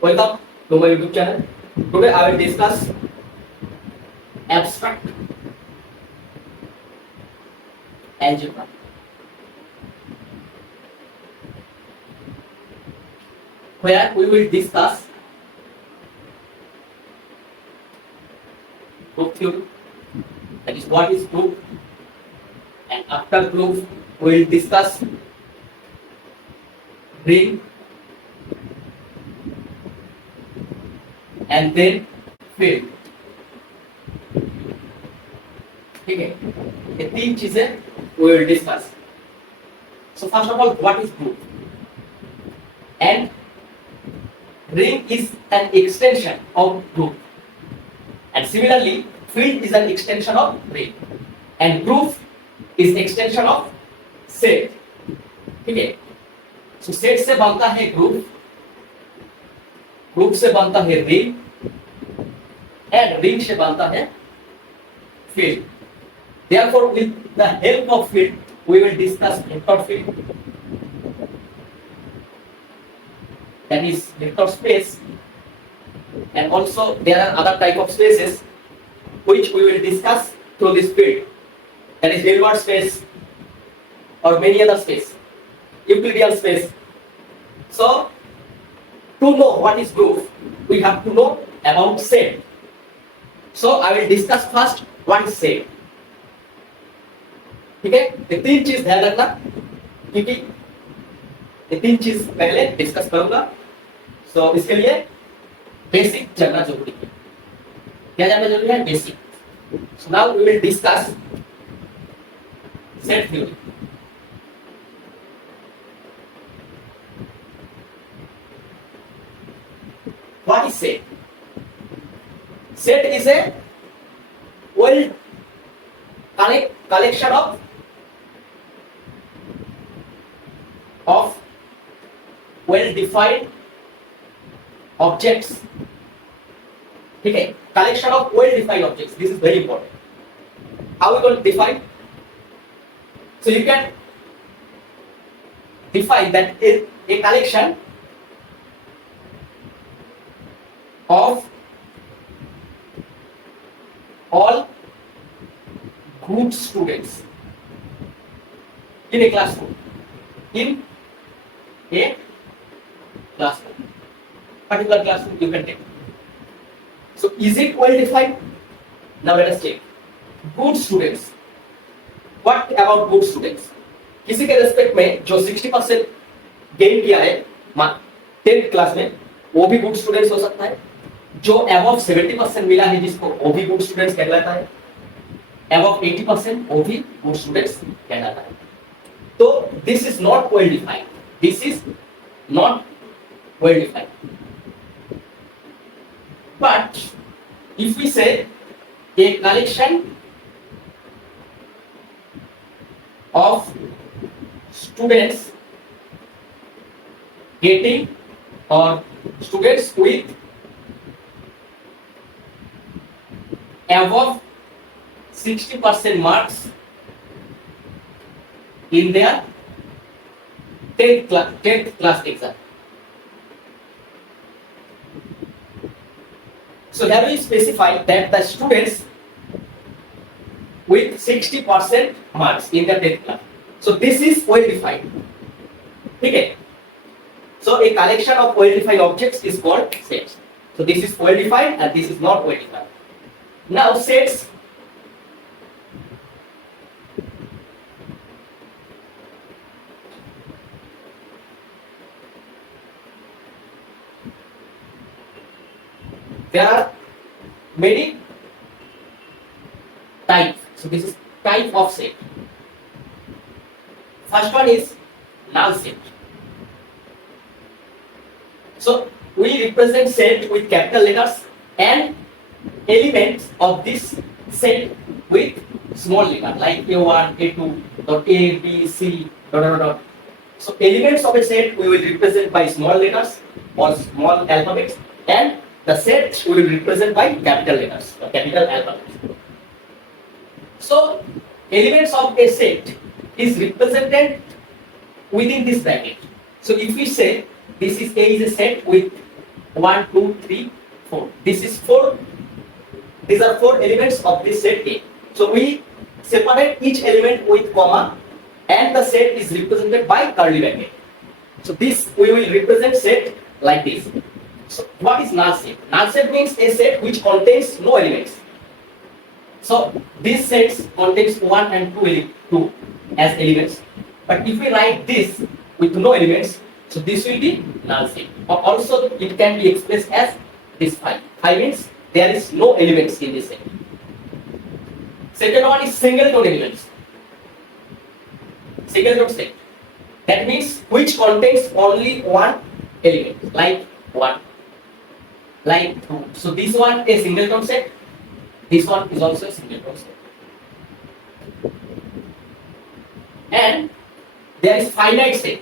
Welcome to my YouTube channel. Today I will discuss abstract algebra. Where we will discuss group theory, that is what is group, and after group we will discuss ring and then field. ठीक है, ये तीन चीजें we will discuss. So first of all, what is group? And ring is an extension of group, and similarly field is an extension of ring, and group is extension of set. ठीक है, so set से बनता है group, group से बनता है ring, and ring से बनता है field. Therefore, with the help of field, we will discuss vector field, that is vector space, and also there are other type of spaces which we will discuss through this field, that is Hilbert space or many other space, Euclidean space. So, to know what is group, we have to know about set. So, I will discuss first what is set. ठीक है, ये तीन चीज ध्यान रखना, क्योंकि ये तीन चीज पहले डिस्कस करूंगा. सो इसके लिए बेसिक जानना जरूरी है. क्या जानना जरूरी है? Basic. So now we will discuss set theory. What is set? Set is a well collection of well defined objects. ठीक है, collection of well defined objects. This is very important. How we going to define? So you can define that is a collection of all good students in a classroom. In a classroom, particular classroom you can take. So is it well defined? Now let us check. Good students. What about good students? किसी के respect में जो 60% gain किया है 10th class में, वो भी good students हो सकता है. जो अबव 70% मिला है जिसको, वो भी गुड स्टूडेंट्स कहलाता है. अबव 80% वो भी गुड स्टूडेंट्स कहलाता है. तो this is not well defined. This is not well defined. But if we say a collection of students getting or students with above 60% marks in their 10th class exam. So here we specify that the students with 60% marks in their 10th class. So this is well defined. Okay. So a collection of well defined objects is called sets. So this is well defined and this is not well defined. Now sets there are many types. So this is type of set. First one is null set. So we represent set with capital letters and elements of this set with small letter like A1, A2, dot A, B, C, dot dot dot. So elements of a set we will represent by small letters or small alphabets, and the set we will represent by capital letters or capital alphabets. So elements of a set is represented within this bracket. So if we say this is A is a set with 1, 2, 3, 4. This is 4. These are 4 elements of this set A. So we separate each element with comma, and the set is represented by curly bracket. So this we will represent set like this. So what is null set? Null set means a set which contains no elements. So this set contains 1 and 2 as elements. But if we write this with no elements, so this will be null set. Or also it can be expressed as this phi. Phi means there is no elements in this set. Second one is singleton elements. Singleton set. That means which contains only one element, like 1, like 2. So this one is singleton set. This one is also a singleton set. And there is finite set.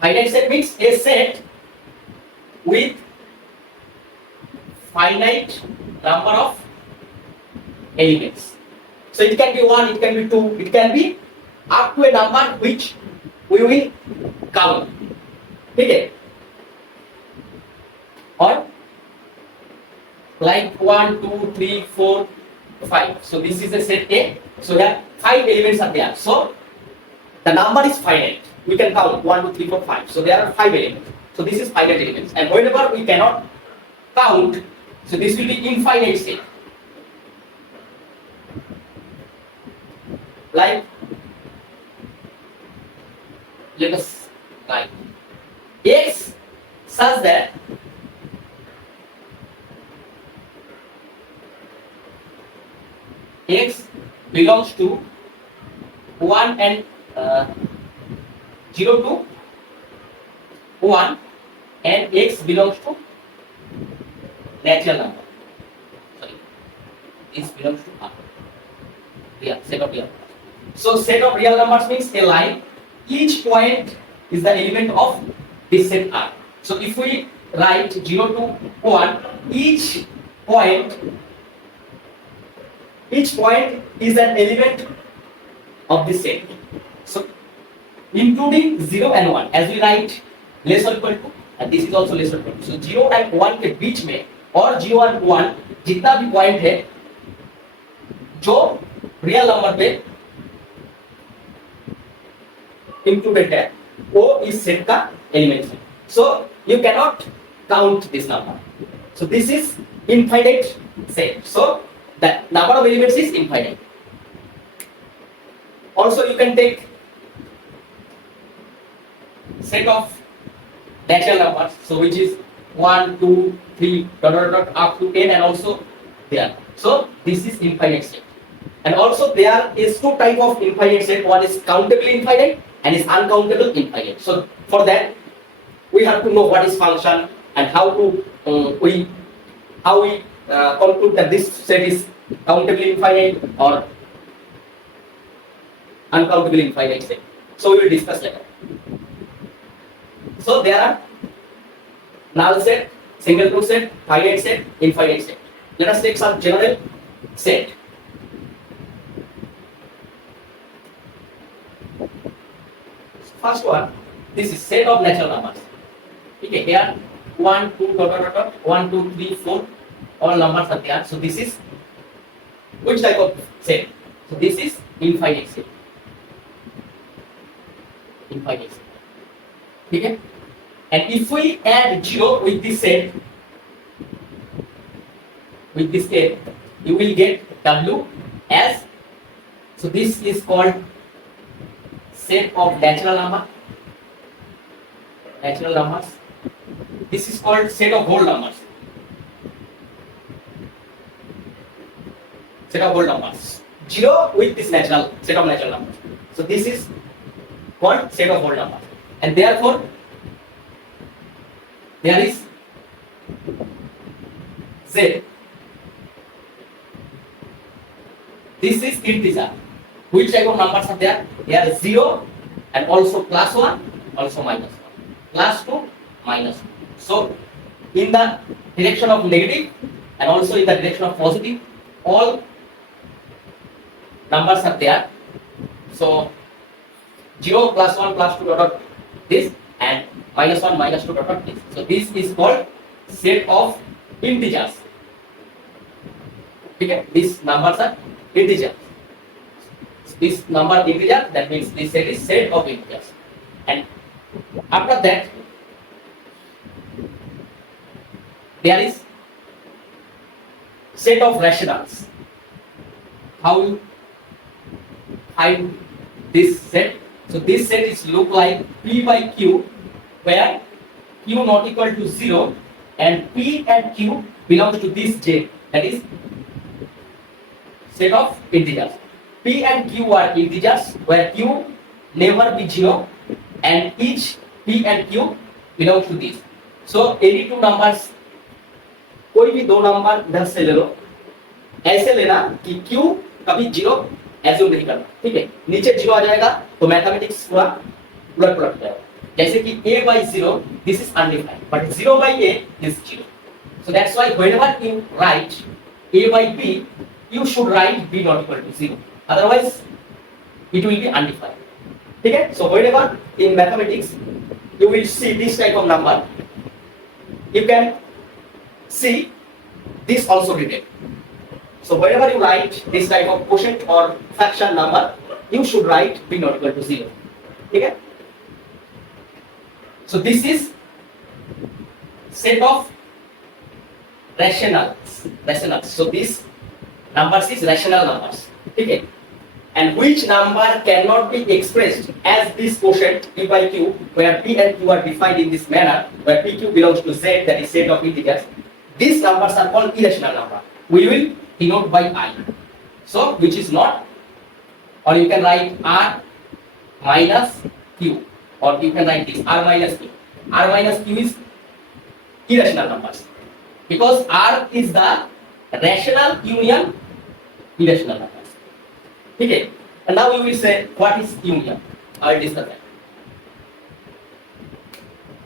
Finite set means a set with finite number of elements. So it can be 1, it can be 2, it can be up to a number which we will count. Okay? Or like 1, 2, 3, 4, 5. So this is a set A. So here 5 elements are there. So the number is finite. We can count 1, 2, 3, 4, 5. So there are 5 elements. So this is finite elements. And whenever we cannot count, so this will be infinite set. Like, let us write X such that X belongs to 1 and 0 to 1, and X belongs to natural number. Sorry, this belongs to R. Real, set of real numbers. So set of real numbers means a line. Each point is the element of this set R. So if we write 0 to 1, each point is an element of this set. So including 0 and 1, as we write less or equal to, and this is also less or equal to. So 0 and 1 के बीच में और 0 and 1 जितना भी point है जो real number पे included है वो इस सेट का एलिमेंट है. So you cannot count this number. So this is infinite set. So the number of elements is infinite. Also you can take set of natural numbers, so which is 1, 2, 3, up to n, and also there. So this is infinite set. And also there is two type of infinite set. One is countable infinite and is uncountable infinite. So for that we have to know what is function and how to we conclude that this set is countable infinite or uncountable infinite set. So we will discuss later. So there are null set, singleton set, finite set, infinite set. Let us take some general set. First one, this is set of natural numbers. Okay, here 1, 2, 1, 2, 3, 4, all numbers are there. So this is which type of set? So this is infinite set. Infinite set. Okay? And if we add 0 with this set, you will get W as, so this is called set of natural numbers. This is called set of whole numbers. Set of whole numbers. 0 with this natural set of natural numbers. So this is called set of whole numbers. And therefore there is Z. This is integer. Which type of numbers are there? There are 0 and also plus 1, also minus 1. Plus 2, minus 2. So in the direction of negative and also in the direction of positive, all numbers are there. So 0 plus 1 plus 2 this, and -1, -2 dot dot this. So this is called set of integers. Okay, these numbers are integers. This number integer, that means this set is set of integers. And after that, there is set of rationals. How you find this set? So this set is look like P by Q, where Q not equal to 0 and P and Q belongs to this J, that is set of integers. P and Q are integers where Q never be 0 and each P and Q belongs to this. So any two numbers, कोई भी दो number इधर से ले लो, ऐसे लेना कि Q कभी 0 एज्यूम नहीं करना, ठीक है? नीचे 0 आ जाएगा तो मैथमेटिक्स पूरा उलट पुलट हो जाएगा. जैसे कि a by 0 this is undefined, but 0 by a is 0. So that's why whenever you write a by b, you should write b not equal to 0. Otherwise it will be undefined. ठीक है? So whenever in mathematics you will see this type of number, you can see this also written. So whenever you write this type of quotient or fraction number, you should write b not equal to 0. ठीक है? So this is set of rationals. So this numbers is rational numbers. Okay. And which number cannot be expressed as this quotient P by Q, where P and Q are defined in this manner, where PQ belongs to Z, that is set of integers. These numbers are called irrational number. We will denote by I. So which is not, or you can write R minus Q, or you can write this R minus Q. R minus Q is irrational numbers, because R is the rational union irrational numbers. Okay, and now you will say what is union? I will discuss that.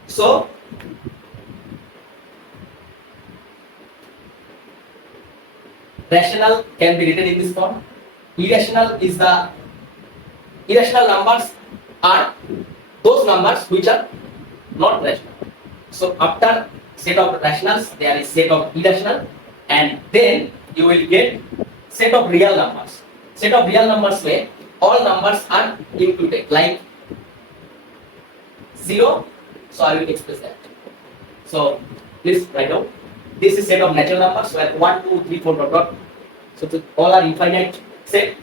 So rational can be written in this form. Irrational numbers are those numbers which are not rational. So after set of rationals, there is set of irrational, and then you will get set of real numbers. Set of real numbers where all numbers are included, like 0. So I will express that. So please write down. This is set of natural numbers where 1, 2, 3, 4 dot dot. So all are infinite set.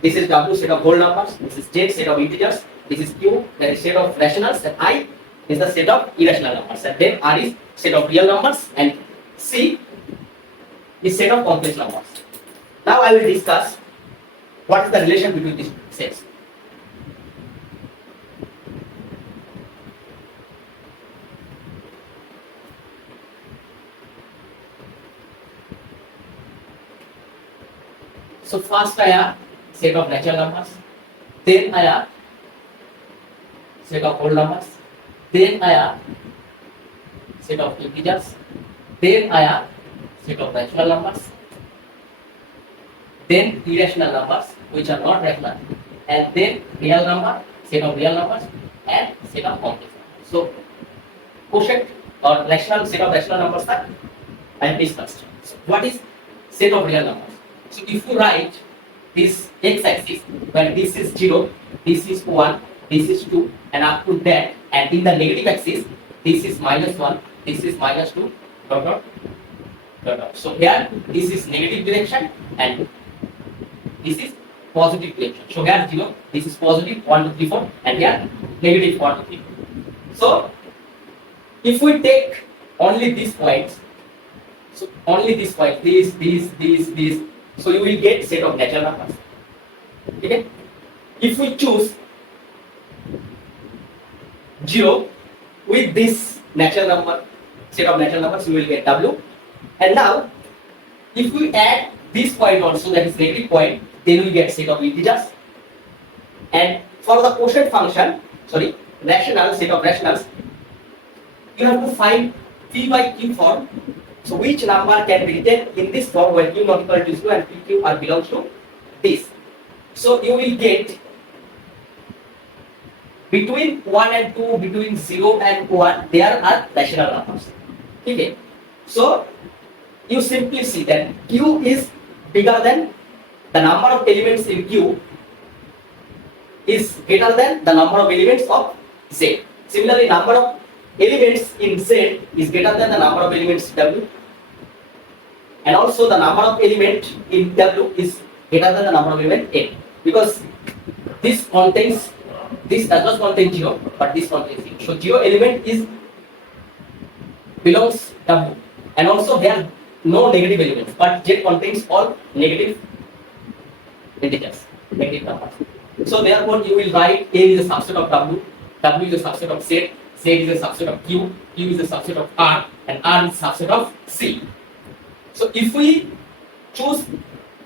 This is W, set of whole numbers. This is Z, set of integers. This is Q, that is set of rationals, and I is the set of irrational numbers. And then R is set of real numbers, and C is set of complex numbers. Now I will discuss what is the relation between these sets. So first I have set of natural numbers, then I have set of whole numbers, then I have set of integers, then I have set of rational numbers, then irrational numbers which are not rational, and then real number, set of real numbers, and set of complex numbers. So quotient or rational set of rational numbers are I have discussed. So what is set of real numbers? So if you write this x-axis, where this is 0, this is 1, this is 2, and up to that, and in the negative axis, this is -1, this is -2, dot dot dot dot. So here this is negative direction and this is positive direction. So here 0, this is positive 1, 2, 3, 4, and here negative 1, 2, 3. So if we take only these points, so only this point, this, so you will get set of natural numbers. Okay? If we choose 0 with this natural number, set of natural numbers, you will get W. And now, if we add this point also, that is negative point, then we get set of integers. And for the quotient function, rational, set of rationals, you have to find P by Q form. So which number can be written in this form where Q not equal to 0 and PQ are belongs to this. So you will get between 1 and 2, between 0 and 1, there are rational numbers. Okay, so you simply see that Q is bigger than the number of elements in Q is greater than the number of elements of Z. Similarly, number of elements in Z is greater than the number of elements in W, and also the number of element in W is greater than the number of element N, because this does not contain 0, but this contains 0. So 0 element is belongs W, and also there are no negative elements, but Z contains all negative integers, negative numbers. So therefore you will write A is a subset of W, W is a subset of Z, Z is a subset of Q, Q is a subset of R, and R is a subset of C. So if we choose,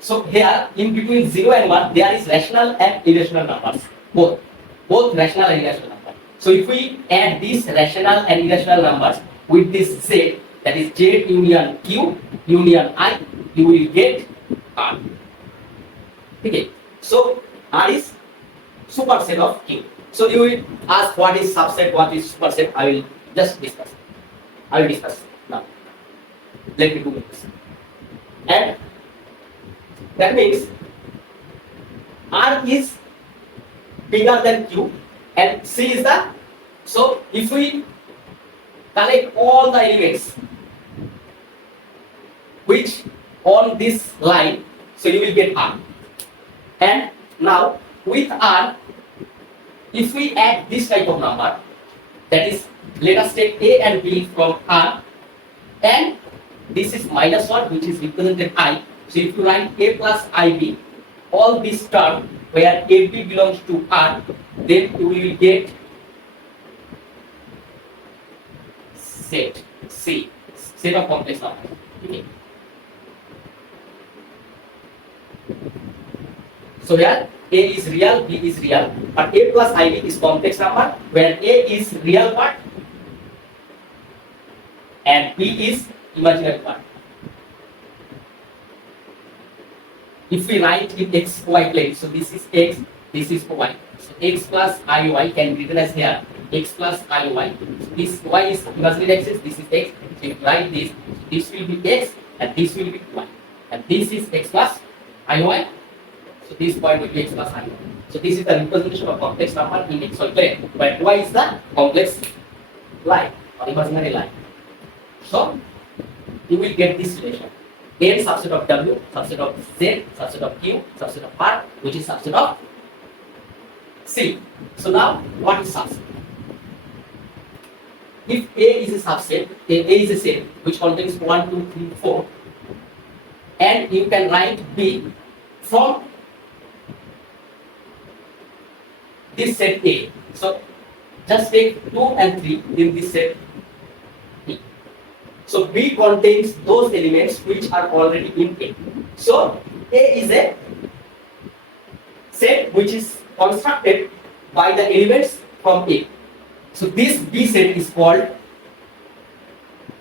so here in between 0 and 1 there is rational and irrational numbers, both rational and irrational numbers. So if we add these rational and irrational numbers with this Z, that is Z union Q union I, you will get R. Okay, so R is superset of Q. So you will ask what is subset, what is superset. I will just discuss. I will discuss now. Let me do this. And that means R is bigger than Q and C is the, so if we collect all the elements which on this line, so you will get R. And now with R, if we add this type of number, that is, let us take A and B from R, and this is minus 1, which is represented I. So if you write A plus IB, all this term where AB belongs to R, then you will get set of complex numbers. Okay. So here A is real, B is real, but A plus IB is complex number where A is real part and B is imaginary part. If we write in x, y plane, so this is x, this is y. So x plus iy can be written as here x plus iy. So this y is imaginary axis, this is x. So if you write this will be x and this will be y. And this is x plus iy. So this point will be x plus iy. So this is the representation of complex number in xy plane, where y is the complex line or imaginary line. So you will get this relation. N subset of W, subset of Z, subset of Q, subset of R, which is subset of C. So now, what is subset? If A is a subset, A is a set which contains 1, 2, 3, 4, and you can write B from this set A. So just take 2 and 3 in this set. So B contains those elements which are already in A. So A is a set which is constructed by the elements from A. So this B set is called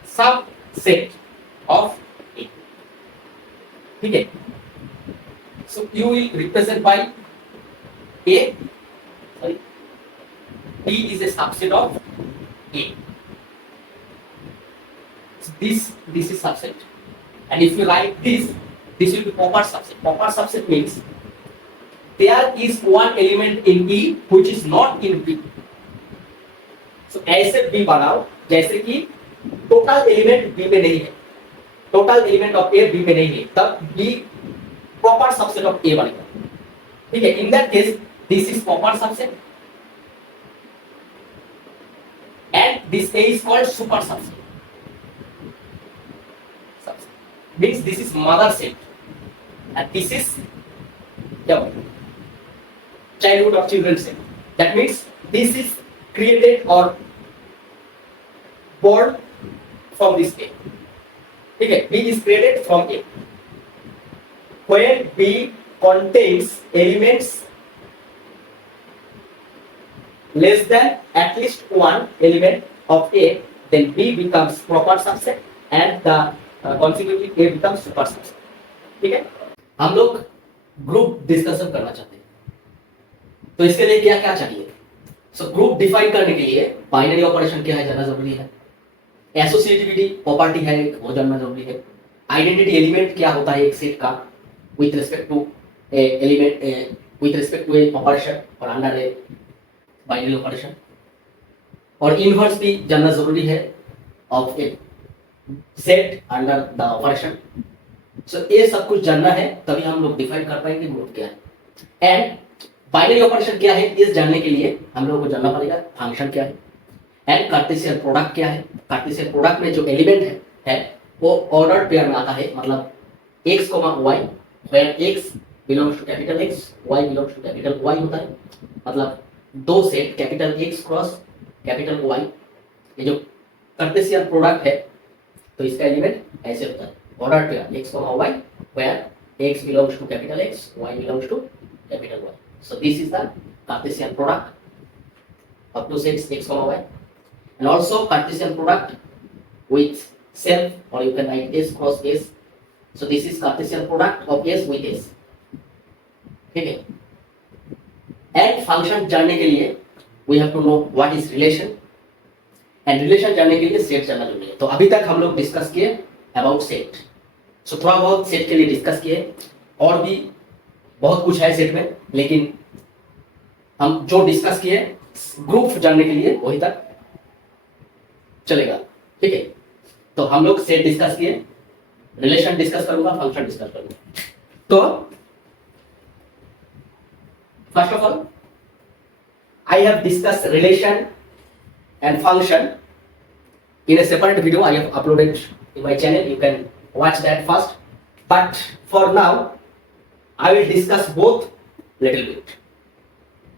subset of A. Okay. So you will represent by A. Sorry. B is a subset of A. This is subset, and if you write this will be proper subset. Proper subset means there is one element in E which is not in B. So ऐसे B बनाओ जैसे कि total element B में नहीं है, total element of A B में नहीं है, तब B proper subset of A बनेगा. ठीक है? In that case, this is proper subset, and this A is called super subset. Means this is mother set and this is childhood of children set. That means this is created or born from this A. Okay, B is created from A. When B contains elements less than at least one element of A, then B becomes proper subset and the consequently A becomes super subset. ठीक है? हम लोग group discussion करना चाहते हैं, तो इसके लिए क्या क्या चाहिए? सो ग्रुप डिफाइन करने के लिए बाइनरी ऑपरेशन क्या है जानना जरूरी है, एसोसिएटिविटी प्रॉपर्टी है वो जानना जरूरी है, आइडेंटिटी एलिमेंट क्या होता है एक सेट का with respect to element with respect to a operation और अंडर ए बाइनरी ऑपरेशन, और इनवर्स भी जानना जरूरी है of a set under the operation. So ये सब कुछ जानना है तभी हम लोग डिफाइन कर पाएंगे ग्रुप क्या है। एंड बाइनरी ऑपरेशन क्या है इस जानने के लिए हम लोगों को जानना पड़ेगा फंक्शन क्या है एंड कार्टेशियन प्रोडक्ट क्या है। कार्टेशियन प्रोडक्ट में जो एलिमेंट है वो ऑर्डर पेयर में आता है, मतलब x, y where x belongs to capital X, y belongs to capital Y होता है, मतलब दो set capital X cross capital Y, ये जो कार्टेशियन प्रोडक्ट है तो इसका एलिमेंट ऐसे होता है order pair x, y where x belongs to capital X, y belongs to capital Y. So this is the Cartesian product of two sets x, y, and also Cartesian product with self, or you can write s cross s. So this is Cartesian product of s with s. ठीक है। And function जानने के लिए we have to know what is relation, and relation जानने के लिए set जानना जरूरी है। तो अभी तक हम लोग डिस्कस किए अबाउट सेट, सो थोड़ा बहुत सेट के लिए डिस्कस किए, और भी बहुत कुछ है सेट में, लेकिन हम जो डिस्कस किए ग्रुप जानने के लिए वही तक चलेगा। ठीक है, तो हम लोग सेट डिस्कस किए, रिलेशन डिस्कस करूंगा, फंक्शन डिस्कस करूंगा। तो first of all I have discuss relation and function in a separate video I have uploaded in my channel. You can watch that first, but for now I will discuss both little bit.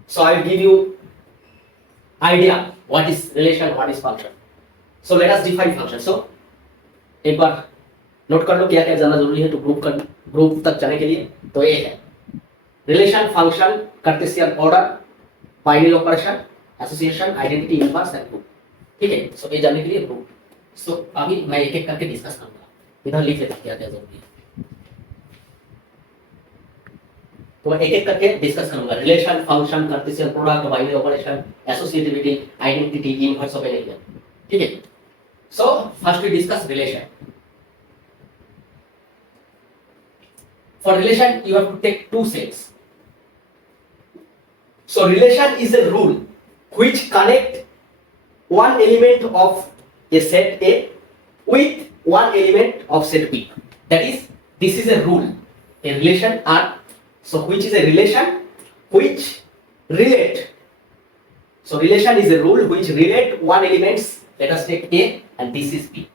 So I will give you idea what is relation, what is function. So let us define function. So एक बार note कर लो क्या क्या जानना जरूरी है तो group तक जाने के लिए। तो ये है relation, function, Cartesian order, binary operation, association, identity, inverse and group. ठीक है, सो ये जानने के लिए ग्रुप। सो अभी मैं एक एक करके डिस्कस करूंगा, इधर लिख लेता क्या क्या जरूरी है, तो मैं एक एक करके डिस्कस करूंगा। Relation, function, cartesian product, binary operation, associativity, identity, inverse of an element. ठीक है, so first we discuss relation. For relation you have to take two sets. So relation is a rule which connect one element of a set A with one element of set B. That is, this is a rule. A relation are, so which is a relation which relate. So relation is a rule which relate one elements. Let us take A and this is B.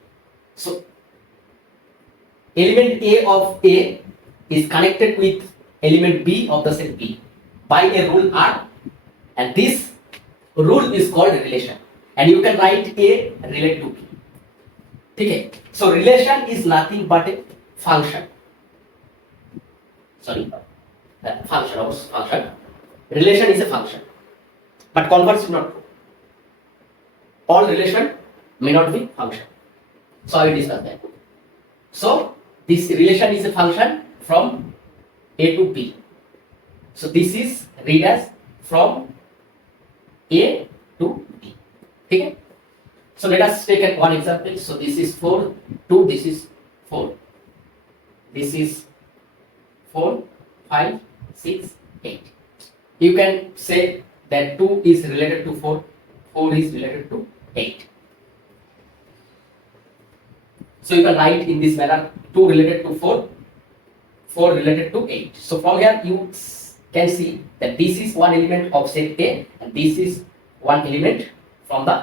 So element A of A is connected with element B of the set B by a rule R, and this rule is called relation, and you can write A relate to B. ठीक है, so relation is nothing but a function. Sorry, function or function. Relation is a function, but converse is not true. All relation may not be function. So I will discuss that. So this relation is a function from A to B. So this is read as from A to B. Okay? So let us take one example. So this is 4, 2, this is 4. This is 4, 5, 6, 8. You can say that 2 is related to 4, 4 is related to 8. So you can write in this manner 2 related to 4, 4 related to 8. So from here you can see that this is one element of set A and this is one element from the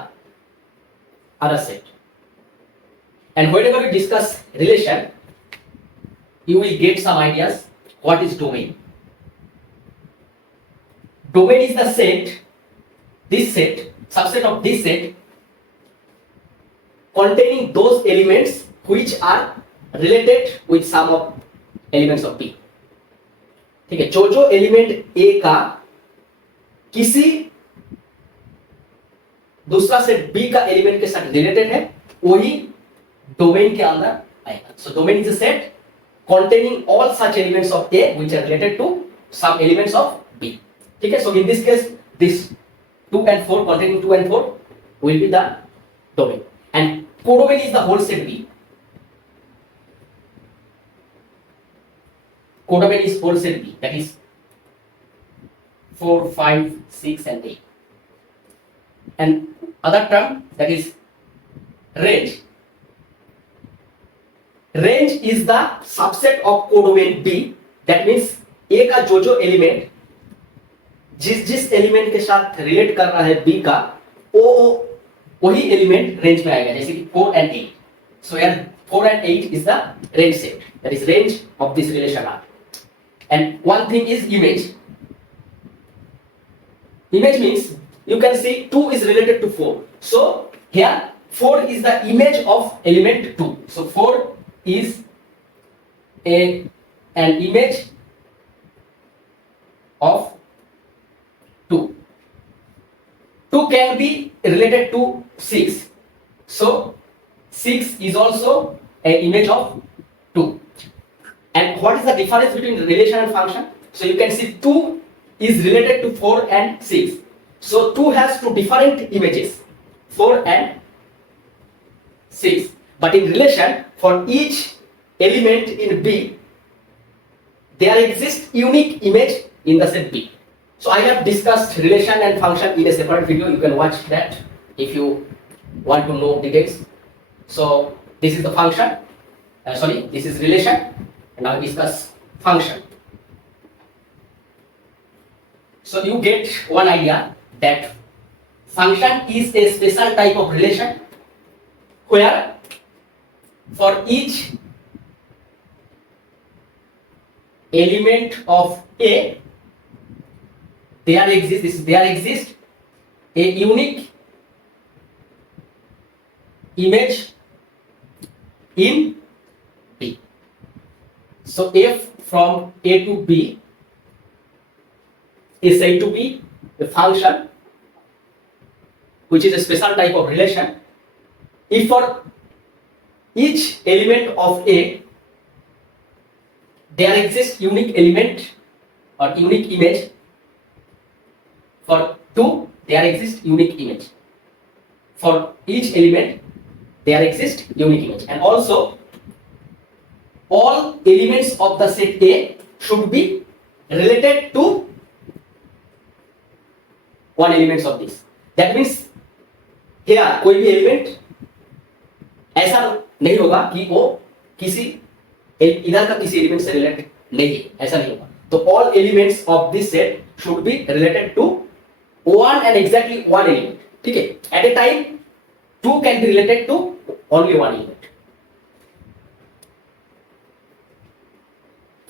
other set. And whenever we discuss relation, you will get some ideas. What is domain? Domain is the set, this set, subset of this set containing those elements which are related with some of elements of B. ठीक है, जो जो element ए का किसी दूसरा set B का element के साथ रिलेटेड है वही डोमेन के अंदर आएगा। So domain is a set containing all such elements of A which are related to some elements of B. ठीक है, so in this case this 2 and 4 containing 2 and 4 will be the domain, and codomain is the whole set B. Codomain is whole set B, that is 4, 5, 6 and 8. And other term, that is range. Range is the subset of codomain B. That means A का जो element जिस element के साथ relate कर रहा है B का वो वही एलिमेंट रेंज में आएगा, जैसे कि 4 and 8. So here 4 and 8 is the range set, that is range of this relation R. And one thing is image. Image means you can see 2 is related to 4. So here 4 is the image of element 2. So 4 is an image of 2. 2 can be related to 6. So 6 is also an image of 2. And what is the difference between relation and function? So you can see 2 is related to 4 and 6. So 2 has two different images, 4 and 6. But in relation, for each element in B, there exists unique image in the set B. So I have discussed relation and function in a separate video. You can watch that if you want to know details. So this is the function. This is relation. And now discuss function. So you get one idea that function is a special type of relation where for each element of A there exists a unique image in B. So f from A to B is said to be a function which is a special type of relation if for each element of A there exists unique element or unique image. For 2 there exists unique image. For each element there exists unique image, and also all elements of the set A should be related to one element of this. That means here कोई भी element ऐसा नहीं होगा कि वो किसी इधर का किसी एलिमेंट से रिलेटेड नहीं है, ऐसा नहीं होगा. तो all elements of this set should be related to one and exactly one element. ठीक है? At a time 2 can be related to only one element.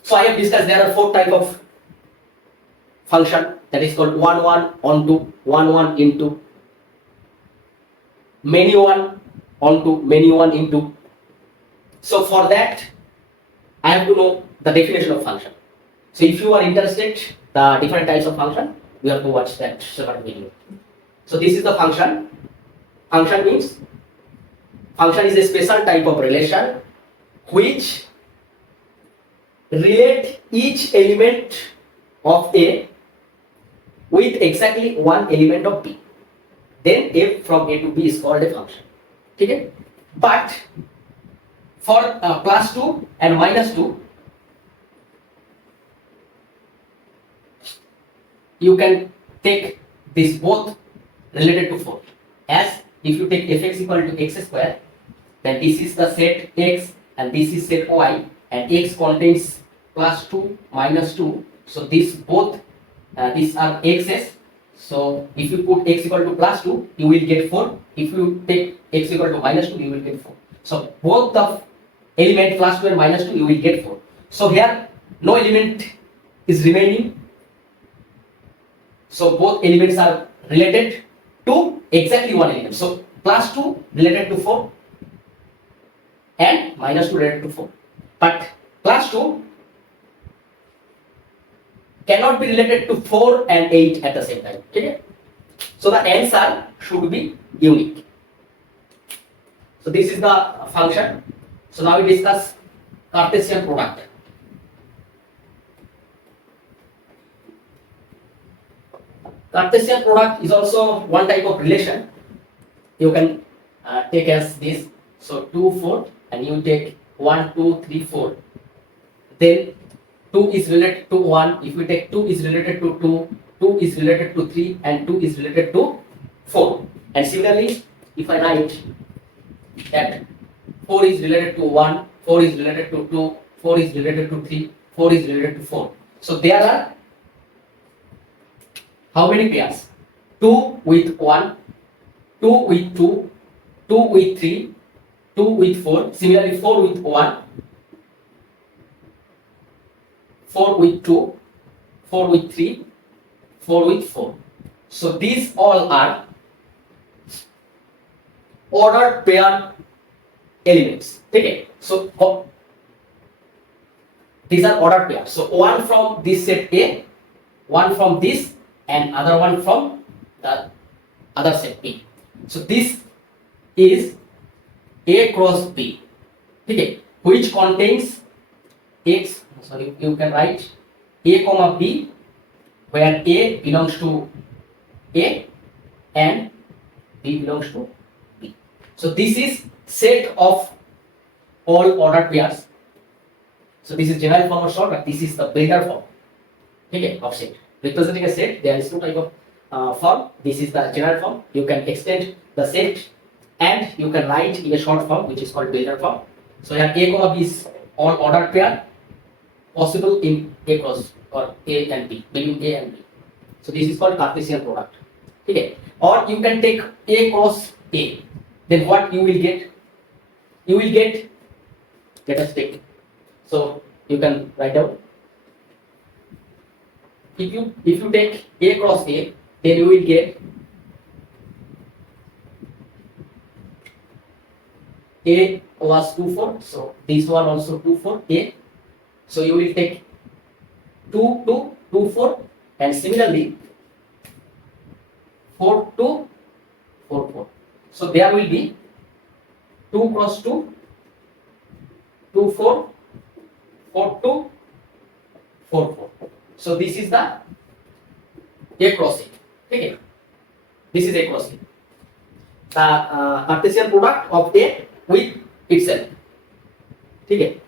So I have discussed there are 4 types of function, that is called 1 1 onto 1 1 into many 1 onto many 1 into. So for that I have to know the definition of function. So if you are interested the different types of function, you have to watch that separate video. So this is the function. Function means function is a special type of relation which relate each element of A with exactly one element of B. Then f from A to B is called a function. Okay? But for plus 2 and minus 2, you can take this both related to 4. As if you take fx equal to x square, then this is the set x and this is set y, and x contains plus 2 minus 2. So these both these are x's. So if you put x equal to plus 2, you will get 4. If you take x equal to minus 2, you will get 4. So both the element plus 2 and minus 2, you will get 4. So here no element is remaining. So both elements are related to exactly one element. So plus 2 related to 4 and minus 2 related to 4. But plus 2 cannot be related to 4 and 8 at the same time. Okay? So the answer should be unique. So this is the function. So now we discuss Cartesian product. Cartesian product is also one type of relation. You can take as this. So 2, 4, and you take 1, 2, 3, 4. Then 2 is related to 1. If we take 2 is related to 2, 2 is related to 3, and 2 is related to 4. And similarly, if I write that 4 is related to 1, 4 is related to 2, 4 is related to 3, 4 is related to 4. So there are how many pairs? 2 with 1, 2 with 2, 2 with 3, 2 with 4, similarly 4 with 1, 4 with 2, 4 with 3, 4 with 4. So these all are ordered pair elements. Okay, so these are ordered pairs. So one from this set A, one from this, and other one from the other set B. So this is A cross B, okay, which contains X. So you can write A comma B, where A belongs to A and B belongs to B. So this is set of all ordered pairs. So this is general form or short, but this is the builder form, okay, of set. Representing a set, there is two type of form. This is the general form. You can extend the set and you can write in a short form, which is called builder form. So here A comma B is all ordered pair possible in A cross or A and B, between A and B. So this is called Cartesian product. Okay. Or you can take A cross A. Then what you will get? You will get, let us take. So you can write down. If you take A cross A, then you will get A was 2, 4. So this one also 2, 4 A. So you will take 2, 2, 2, 4, and similarly 4, 2, 4, 4. So there will be 2 cross 2, 2, 4, 4, 2, 4, 4. So this is the A cross A. Okay. This is A cross A. The Cartesian product of A with itself. Okay.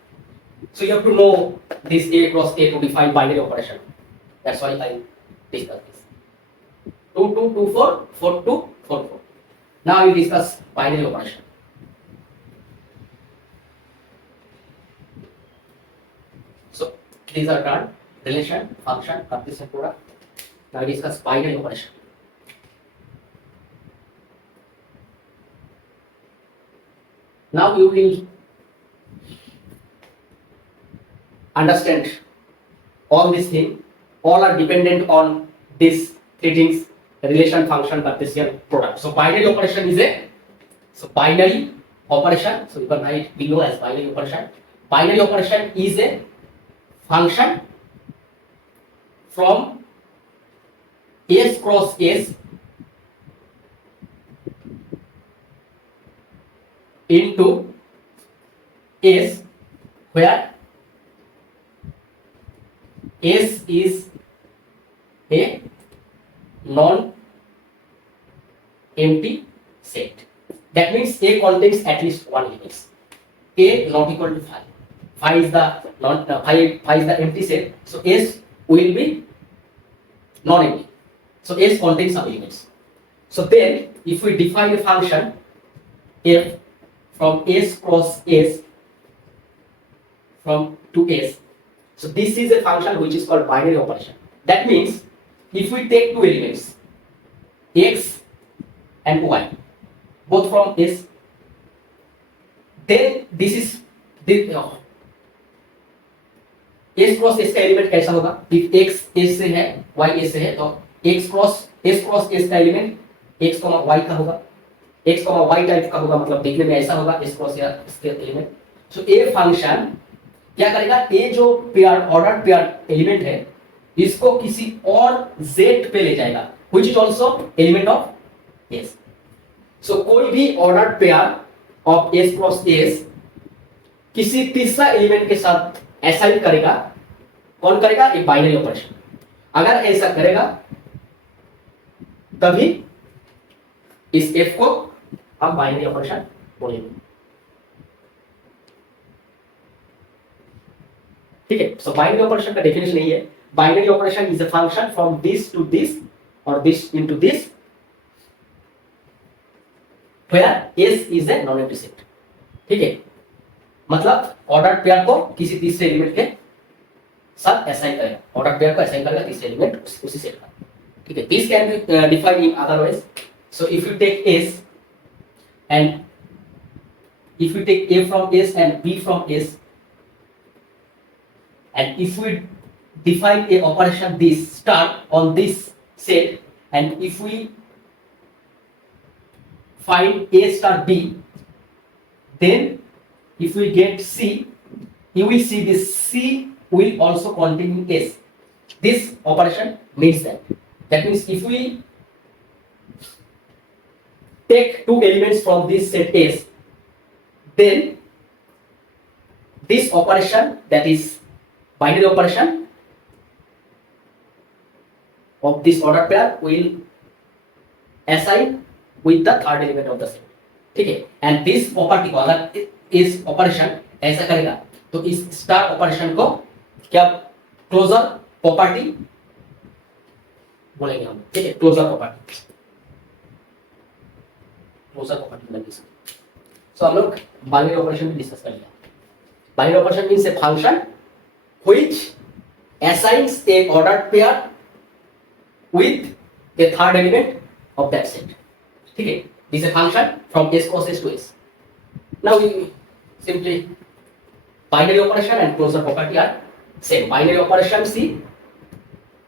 So you have to know this A cross A to define binary operation. That's why I discuss this. 2, 2, 2, 4, 4, 2, 4, 4. Now we discuss binary operation. So these are termed relation, function, Cartesian product. Now we discuss binary operation. Now you will understand all these things. All are dependent on these three things: relation, function, Cartesian product. So binary operation is a binary operation. So you can write below as binary operation. Binary operation is a function from S cross S into S, where S is a non-empty set. That means A contains at least one element. A not equal to phi. Phi is the phi is the empty set. So S will be non-empty. So S contains some elements. So then, if we define a function f from S cross S from to S, so this is a function which is called binary operation. That means if we take two elements x and y, both from S, then this is this S cross S का element कैसा होगा? If x S से है, y S से है, तो x cross S का element x, y का होगा, x, y टाइप का होगा, मतलब देखने में ऐसा होगा S क्रॉस या इसके एलिमेंट. सो ए फंक्शन क्या करेगा? ए जो पेयर ऑर्डर्ड पेयर एलिमेंट है, इसको किसी और z पे ले जाएगा, which is also element of S. सो कोई भी ordered pair of S cross S किसी तीसरा एलिमेंट के साथ असाइन करेगा. कौन करेगा? एक बाइनरी ऑपरेशन. अगर ऐसा करेगा तभी इस F को हम बाइनरी ऑपरेशन बोलेंगे। ठीक है, सो बाइनरी ऑपरेशन का डेफिनेशन यही है, binary operation is a function from this to this और this into this where S is a non empty set. ठीक है, मतलब ऑर्डर पेयर को किसी तीसरे एलिमेंट के साथ असाइन करेगा, ऑर्डर पेयर को असाइन करेगा तीसरे एलिमेंट उसी सेट का। ठीक है, this can be defined in other ways. So if you take S and if we take A from S and B from S, and if we define a operation this star on this set, and if we find A star B, then if we get C, you will see this C will also contain S. This operation means that means if we take two elements from this set S, then this operation, that is binary operation of this order pair, will assign with the third element of the set. ठीक है, and this property को अगर इस operation ऐसा करेगा तो इस star operation को क्या क्लोजर प्रॉपर्टी बोलेंगे हम। ठीक है, क्लोजर प्रॉपर्टी, क्लोजर प्रॉपर्टी बोलेंगे। सो हम लोग बाइनरी ऑपरेशन भी डिस्कस कर लिया। Binary operation means a function which assigns a ordered pair with a third element of that set. ठीक है, this is a function from S cross S to S. Now we simply binary operation and closure property are same. Binary operation C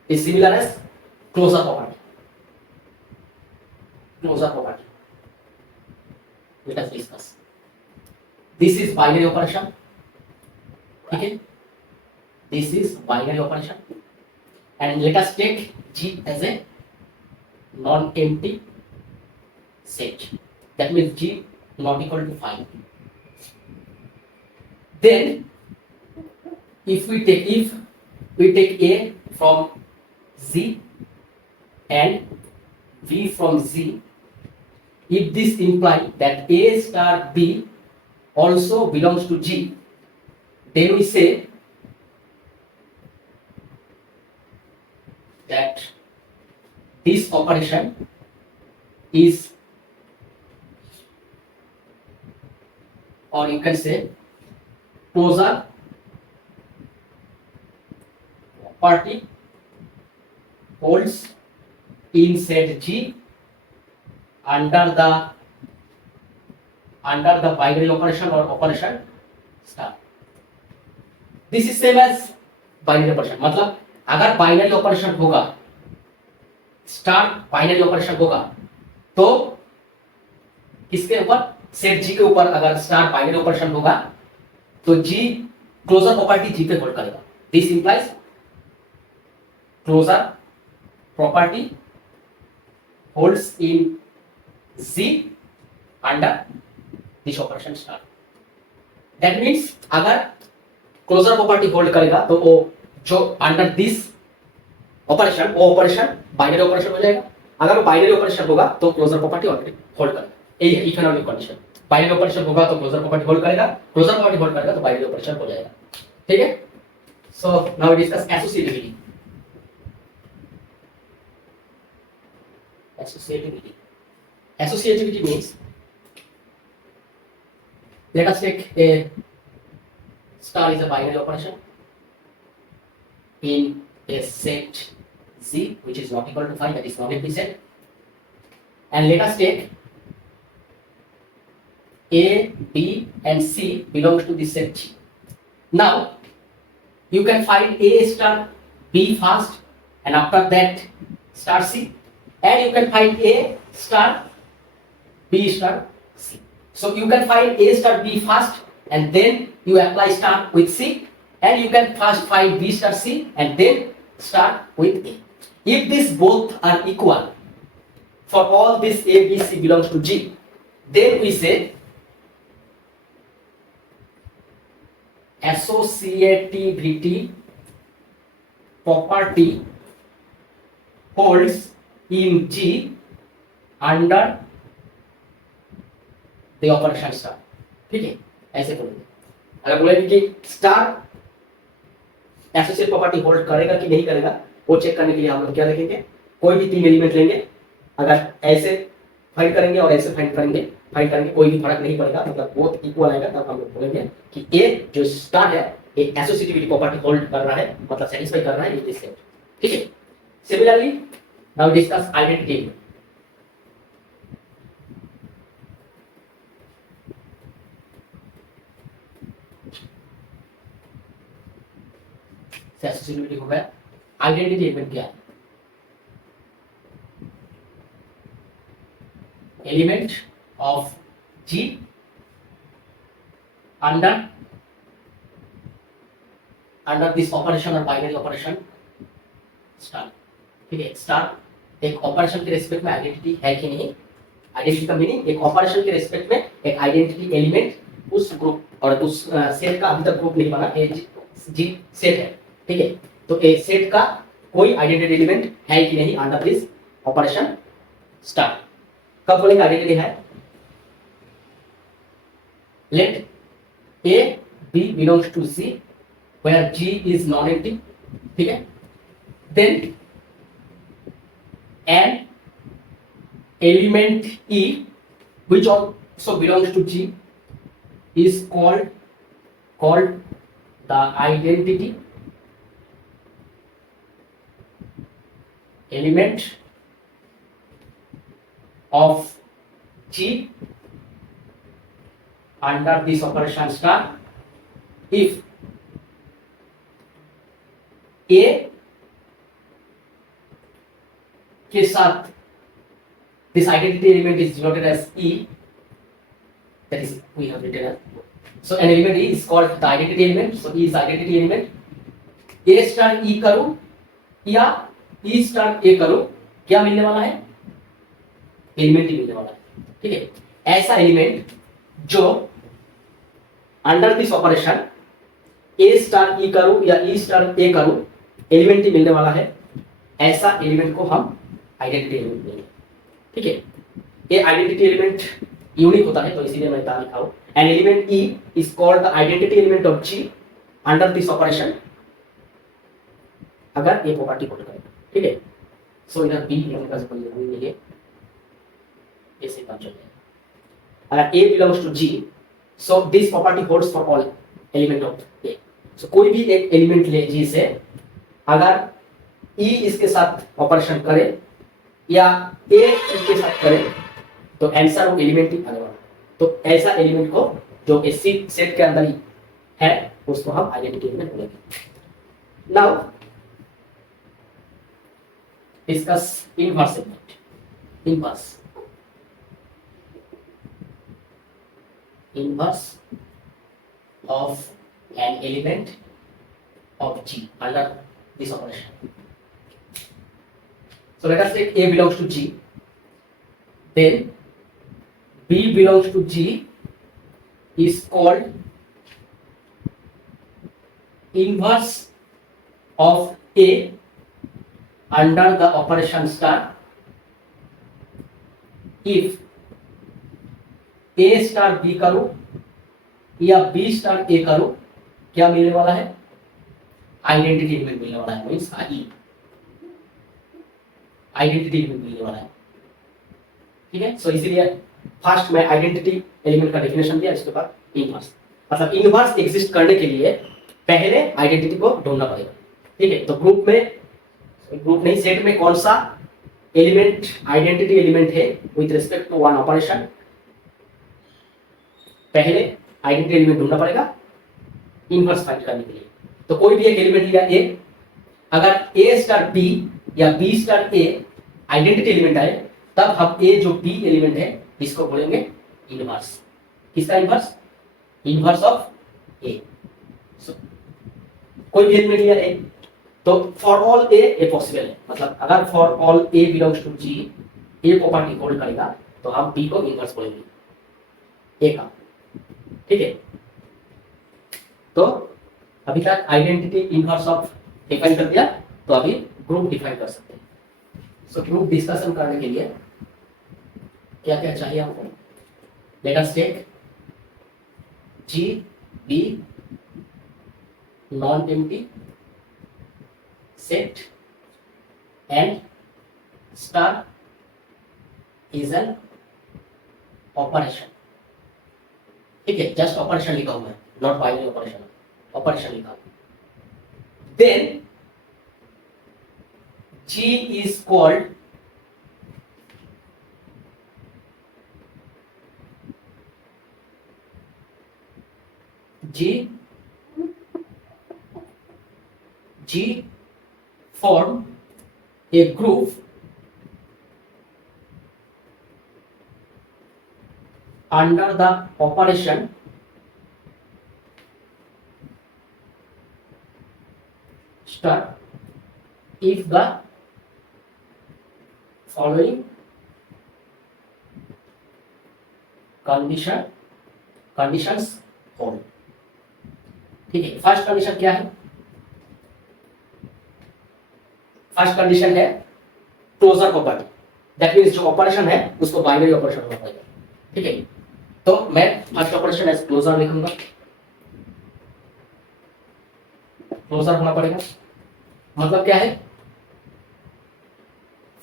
is similar as closure property. Closure property. Let us discuss. This is binary operation. Okay, this is binary operation, and let us take G as a non-empty set. That means G not equal to 5. Then if we take A from Z and B from Z, if this implies that A star B also belongs to G, then we say that this operation is, or you can say, closure property holds in set G under the binary operation or operation star. This is same as binary operation. मतलब अगर binary operation होगा, star binary operation होगा, तो किसके ऊपर, set जी के ऊपर अगर स्टार बाइनरी ऑपरेशन होगा तो जी क्लोजर प्रॉपर्टी जी पे होल्ड करेगा। This implies closure property holds in G under this operation star. That means अगर क्लोजर प्रॉपर्टी होल्ड करेगा तो वो जो अंडर दिस ऑपरेशन, वो ऑपरेशन बाइनरी ऑपरेशन हो जाएगा। अगर वो बाइनरी ऑपरेशन होगा तो क्लोजर प्रॉपर्टी ऑलरेडी होल्ड करेगा। यही है इकोनॉमिक कंडीशन। बाइनरी ऑपरेशन होगा तो क्लोजर प्रॉपर्टी होल्ड करेगा, क्लोजर प्रॉपर्टी होल्ड करेगा तो बाइनरी ऑपरेशन हो जाएगा। ठीक है, so now we discuss associativity. Associativity means, let us take a star is a binary operation in a set Z which is not equal to 5, that is non-empty set, and let us take A, B and C belongs to this set G. Now you can find A star B first and after that star C, and you can find A star B star C. So you can find A star B first and then you apply star with C, and you can first find B star C and then start with A. If these both are equal, for all this A, B, C belongs to G, then we say associativity property holds in G under the operation star, ठीक है, ऐसे बोलेंगे। अगर बोलेंगे कि star associate property hold करेगा कि नहीं करेगा, वो चेक करने के लिए हम लोग क्या लिखेंगे, कोई भी 3 एलिमेंट लेंगे, अगर ऐसे फाइंड करेंगे और ऐसे फाइंड करेंगे कोई भी फर्क नहीं पड़ेगा, मतलब बोथ इक्वल आएगा, तब हम लोग बोलेंगे कि ए जो स्टार है ये एसोसिएटिविटी प्रॉपर्टी होल्ड कर रहा है, मतलब सेटिस्फाई कर रहा है विद दिस सेट, ठीक है। Similarly now discuss identity. Associativity हो गया, आइडेंटिटी एलिमेंट क्या है, element of G under this operation और बाइनरी ऑपरेशन स्टार, ठीक है। स्टार एक ऑपरेशन के रेस्पेक्ट में आइडेंटिटी है कि नहीं, आइडेंटिटी का मीनिंग एक ऑपरेशन के रेस्पेक्ट में एक आइडेंटिटी एलिमेंट उस ग्रुप और उस सेट का अभी तक ग्रुप नहीं बना, जी सेट है, ठीक है। तो ए सेट का कोई आइडेंटिटी एलिमेंट है कि नहीं अंडर दिस ऑपरेशन स्टार। कब बोलेंगे आइडेंटिटी है, let A B belongs to C where G is non-empty, ठीक है। then an element E which also belongs to G is called the identity element of G under this operation star if A के साथ this identity element is denoted as E, that is we have written as, so an element E is called the identity element, so E is identity element, A star E करूं या E star A करूं, क्या मिलने वाला है, element ही मिलने वाला है, ठीक है। ऐसा एलिमेंट जो under this operation a star E करूं या ई स्टार ए करूं एलिमेंट ही मिलने वाला है, ऐसा एलिमेंट को हम आइडेंटिटी एलिमेंट बोलेंगे, ठीक है। ये आइडेंटिटी एलिमेंट यूनिक होता है, तो इसीलिए मैं लिखा हूं an element E is called the identity element of G under this operation, अगर ये प्रॉपर्टी होल्ड करे, ठीक है। सो इधर बी लिखने का कोई जरूरी नहीं है, ऐसे काम चल जाएगा। अगर A belongs to G, so this property holds for all element of A. So कोई भी एक एलिमेंट ले G से, अगर E इसके साथ ऑपरेशन करे या A इसके साथ करे, तो आंसर वो एलिमेंट ही आने वाला। तो ऐसा एलिमेंट को जो इस सेट के अंदर ही है उसको हम आइडेंटिटी एलिमेंट बोलेंगे। Now discuss inverse element. Inverse of an element of G under this operation. So let us say A belongs to G, then B belongs to G is called inverse of A under the operation star if A star B करूं या B star A करूं, क्या मिलने वाला है, identity element मिलने वाला है, मींस आई आइडेंटिटी एलिमेंट मिलने वाला है, ठीक है। सो इसीलिए फर्स्ट मैं आइडेंटिटी एलिमेंट का डेफिनेशन दिया, इसके बाद इनवर्स, मतलब इनवर्स एग्जिस्ट करने के लिए पहले आइडेंटिटी को ढूंढना पड़ेगा, ठीक है। तो ग्रुप नहीं सेट में कौन सा एलिमेंट आइडेंटिटी एलिमेंट है with respect to one operation, पहले आइडेंटिटी एलिमेंट ढूंढना पड़ेगा इनवर्स फाइंड करने के लिए। तो कोई भी एक एलिमेंट लिया ए, अगर ए स्टार बी या बी स्टार ए आइडेंटिटी एलिमेंट आए, तब हम ए जो बी एलिमेंट है इसको बोलेंगे इनवर्स। किसका इनवर्स, इनवर्स ऑफ ए। कोई भी एलिमेंट लिया ए, तो फॉर ऑल ए पॉसिबल है, मतलब अगर for all a belongs to G a property hold करेगा तो हम बी को इनवर्स बोलेंगे ए का, ठीक है। तो अभी तक आइडेंटिटी इनवर्स ऑफ डिफाइन कर दिया, तो अभी ग्रुप डिफाइन कर सकते हैं। सो ग्रुप डिस्कशन करने के लिए क्या क्या चाहिए आपको? Let us take G be non empty set and star is an operation. ठीक है, जस्ट ऑपरेशन लिखा हुआ है, नॉट बाइनरी ऑपरेशन, ऑपरेशन लिखा हुआ। Then G is called G form a group under the operation star if the following conditions hold। ठीक है, first condition क्या है? फर्स्ट कंडीशन है क्लोजर प्रॉपर्टी, दैट मींस जो ऑपरेशन है उसको बाइनरी ऑपरेशन होना पड़ेगा। ठीक है, तो मैं फर्स्ट ऑपरेशन एज क्लोजर लिखूंगा, क्लोजर होना पड़ेगा। मतलब क्या है?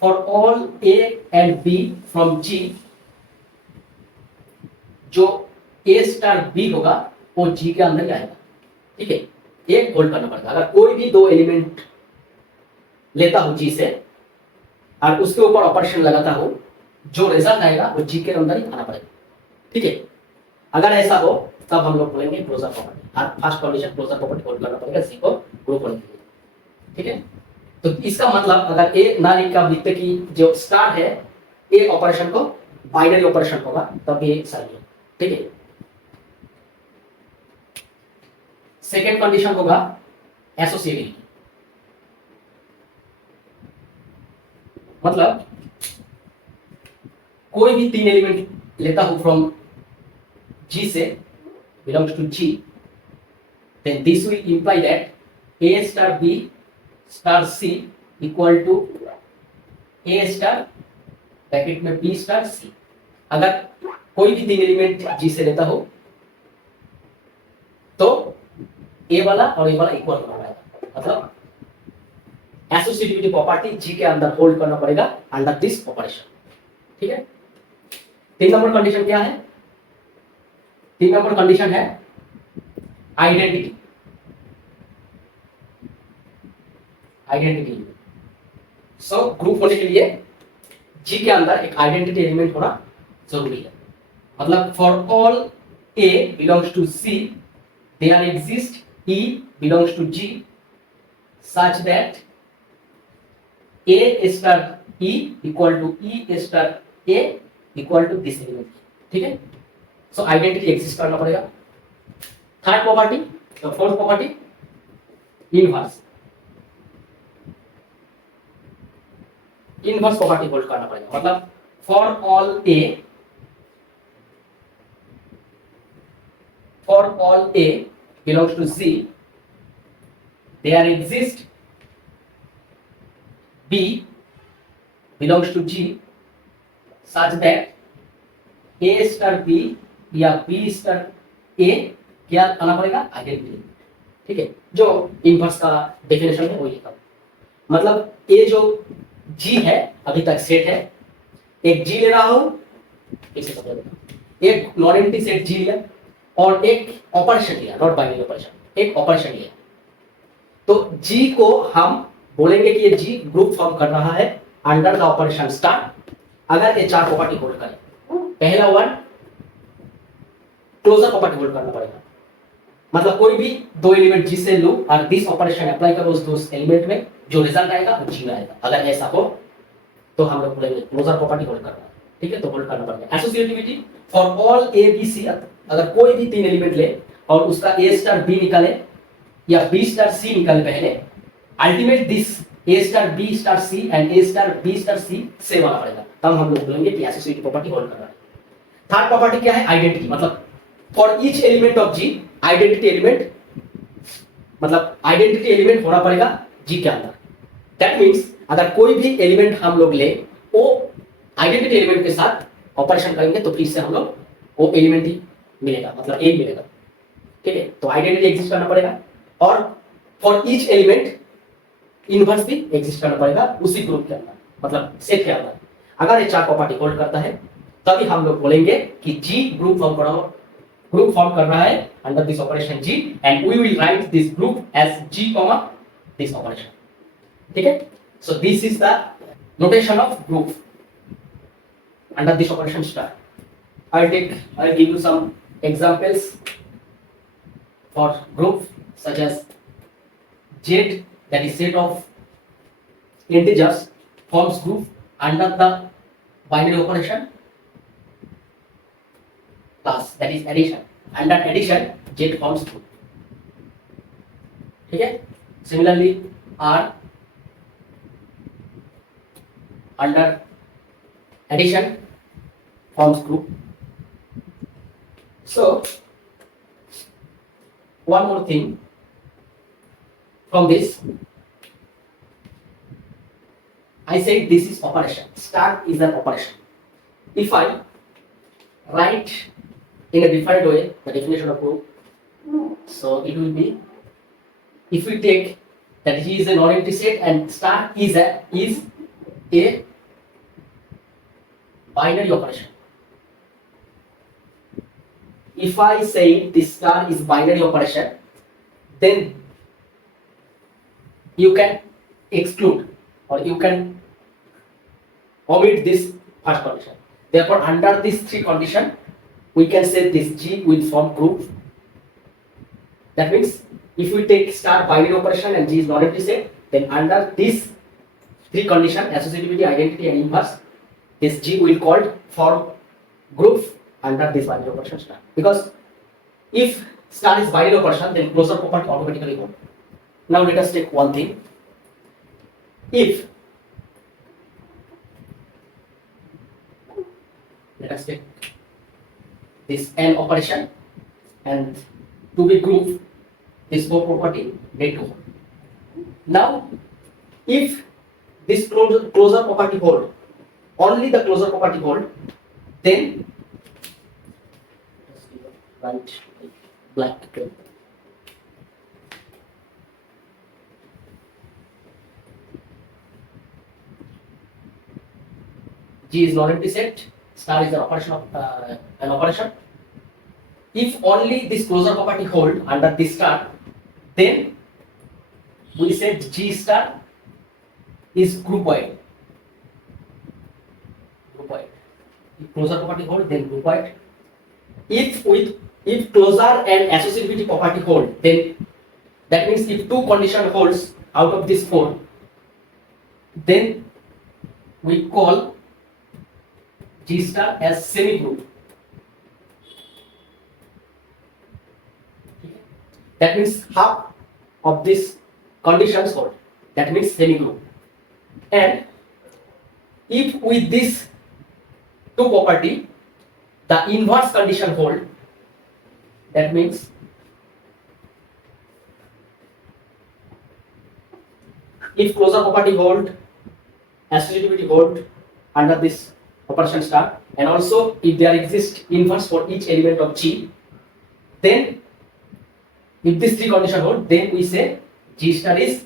For all a and b from G, जो ए स्टार बी होगा वो जी के अंदर ही आएगा। ठीक है, एक होल्ड करना पड़ेगा। अगर कोई भी दो एलिमेंट लेता हूं जी से और उसके ऊपर ऑपरेशन लगाता हूं, जो रिजल्ट आएगा वो जी के अंदर ही आना पड़ेगा। ठीक है, अगर ऐसा हो तब हम लोग बोलेंगे क्लोजर प्रॉपर्टी। और first condition closure property hold करना पड़ेगा सी को ग्रुप होने के लिए। ठीक है, तो इसका मतलब अगर ए ना लिख कर लिखते कि जो स्टार है ए ऑपरेशन को बाइनरी ऑपरेशन होगा तब ये सही है। ठीक है, सेकेंड कंडीशन होगा एसोसिएटिविटी। मतलब कोई भी तीन एलिमेंट लेता हूं फ्रॉम जी से, belongs to G, then this will imply that a star b star c equal to a star bracket में बी स्टार सी। अगर कोई भी तीन एलिमेंट जी से लेता हो तो ए वाला और ए वाला इक्वल होना पड़ेगा। मतलब एसोसिएटिविटी प्रॉपर्टी जी के अंदर होल्ड करना पड़ेगा अंडर दिस ऑपरेशन। ठीक है, तीन नंबर कंडीशन क्या है? तीन नंबर कंडीशन है आइडेंटिटी। आइडेंटिटी सो ग्रुप होने के लिए जी के अंदर एक आइडेंटिटी एलिमेंट होना जरूरी है। मतलब for all a belongs to C there exist E belongs to G such that A star E equal to E star A equal to this element। ठीक है, सो आइडेंटिटी एग्जिस्ट करना पड़ेगा। Third property, the fourth property inverse. Inverse property hold करना पड़ेगा। मतलब for all A belongs to C, there exists B belongs to G such that A star B या B star A क्या आना पड़ेगा? Identity. ठीक है, जो इनवर्स का डेफिनेशन है वो लिखा। मतलब ये जो G है अभी तक सेट है, एक G ले रहा हूं, एक नॉन एम्प्टी सेट G लिया और एक ऑपरेशन लिया, नॉट बाइनरी ऑपरेशन, एक ऑपरेशन लिया, तो जी को हम बोलेंगे कि ये जी ग्रुप फॉर्म कर रहा है अंडर द ऑपरेशन स्टार अगर ये चार प्रॉपर्टी होल्ड करे। पहला वन क्लोजर प्रॉपर्टी होल्ड करना पड़ेगा। मतलब कोई भी दो एलिमेंट जी से लो और दिस ऑपरेशन अप्लाई करो उस एलिमेंट में, जो रिजल्ट आएगा वो जी में आएगा। अगर ऐसा हो तो हम लोग बोलेंगे क्लोजर प्रॉपर्टी होल्ड करना है। ठीक है, तो होल्ड करना पड़ेगा। Associativity for all a b c, अगर कोई भी तीन एलिमेंट ले और उसका ए स्टार बी निकाले या बी स्टार सी निकाले पहले, ultimate this a star b star c and a star b star c same आना पड़ेगा, तब हम लोग बोलेंगे कि एसोसिएटिव प्रॉपर्टी होल्ड कर रहा है। थर्ड प्रॉपर्टी क्या है? आइडेंटिटी। मतलब for each element of G identity element, मतलब आइडेंटिटी एलिमेंट होना पड़ेगा जी के अंदर। दैट मींस अगर कोई भी एलिमेंट हम लोग ले वो आइडेंटिटी एलिमेंट के साथ ऑपरेशन करेंगे तो फिर से हम लोग वो एलिमेंट ही मिलेगा, मतलब ए मिलेगा। ठीक है, तो आइडेंटिटी एग्जिस्ट करना पड़ेगा और फॉर ईच एलिमेंट इनवर्स भी एग्जिस्ट करना पड़ेगा उसी ग्रुप के अंदर, मतलब सेट के अंदर। अगर ये चार प्रॉपर्टी होल्ड करता है तभी हम लोग बोलेंगे कि जी ग्रुप फॉर्म कर रहा है under this operation G, and we will write this group as G comma this operation. ठीक है, so this is the notation of group under this operation star. I'll give you some examples for group such as Z, that is set of integers, forms group under the binary operation plus, that is addition. Under addition Z forms group. ठीक है, similarly R under addition forms group. So one more thing from this, I said this is operation, star is an operation. If I write in a different way the definition of group, so it will be, if we take that he is a non-empty set and star is a binary operation. If I say this star is binary operation, then you can exclude or you can omit this first condition. Therefore, under these three conditions, we can say this G will form group. That means if we take star binary operation and G is non-empty set, then under these three conditions, associativity, identity, and inverse, this G will called form group under this binary operation star. Because if star is binary operation, then closure property automatically go. Now let us take one thing. If let us take this n operation and to be group, this four property need to hold. Now if this closure property hold, only the closure property hold, then right black. G is non-empty set, star is an operation of an operation. If only this closure property hold under this star, then we said G star is groupoid. If closure property hold, then groupoid. If closure and associativity property hold, then that means if two condition holds out of this four, then we call G star as semi group. That means half of this conditions hold. That means semi group. And if with this two property the inverse condition hold, that means if closure property hold, associativity hold under this operation star, and also if there exists inverse for each element of G, then if these three conditions hold, then we say G star is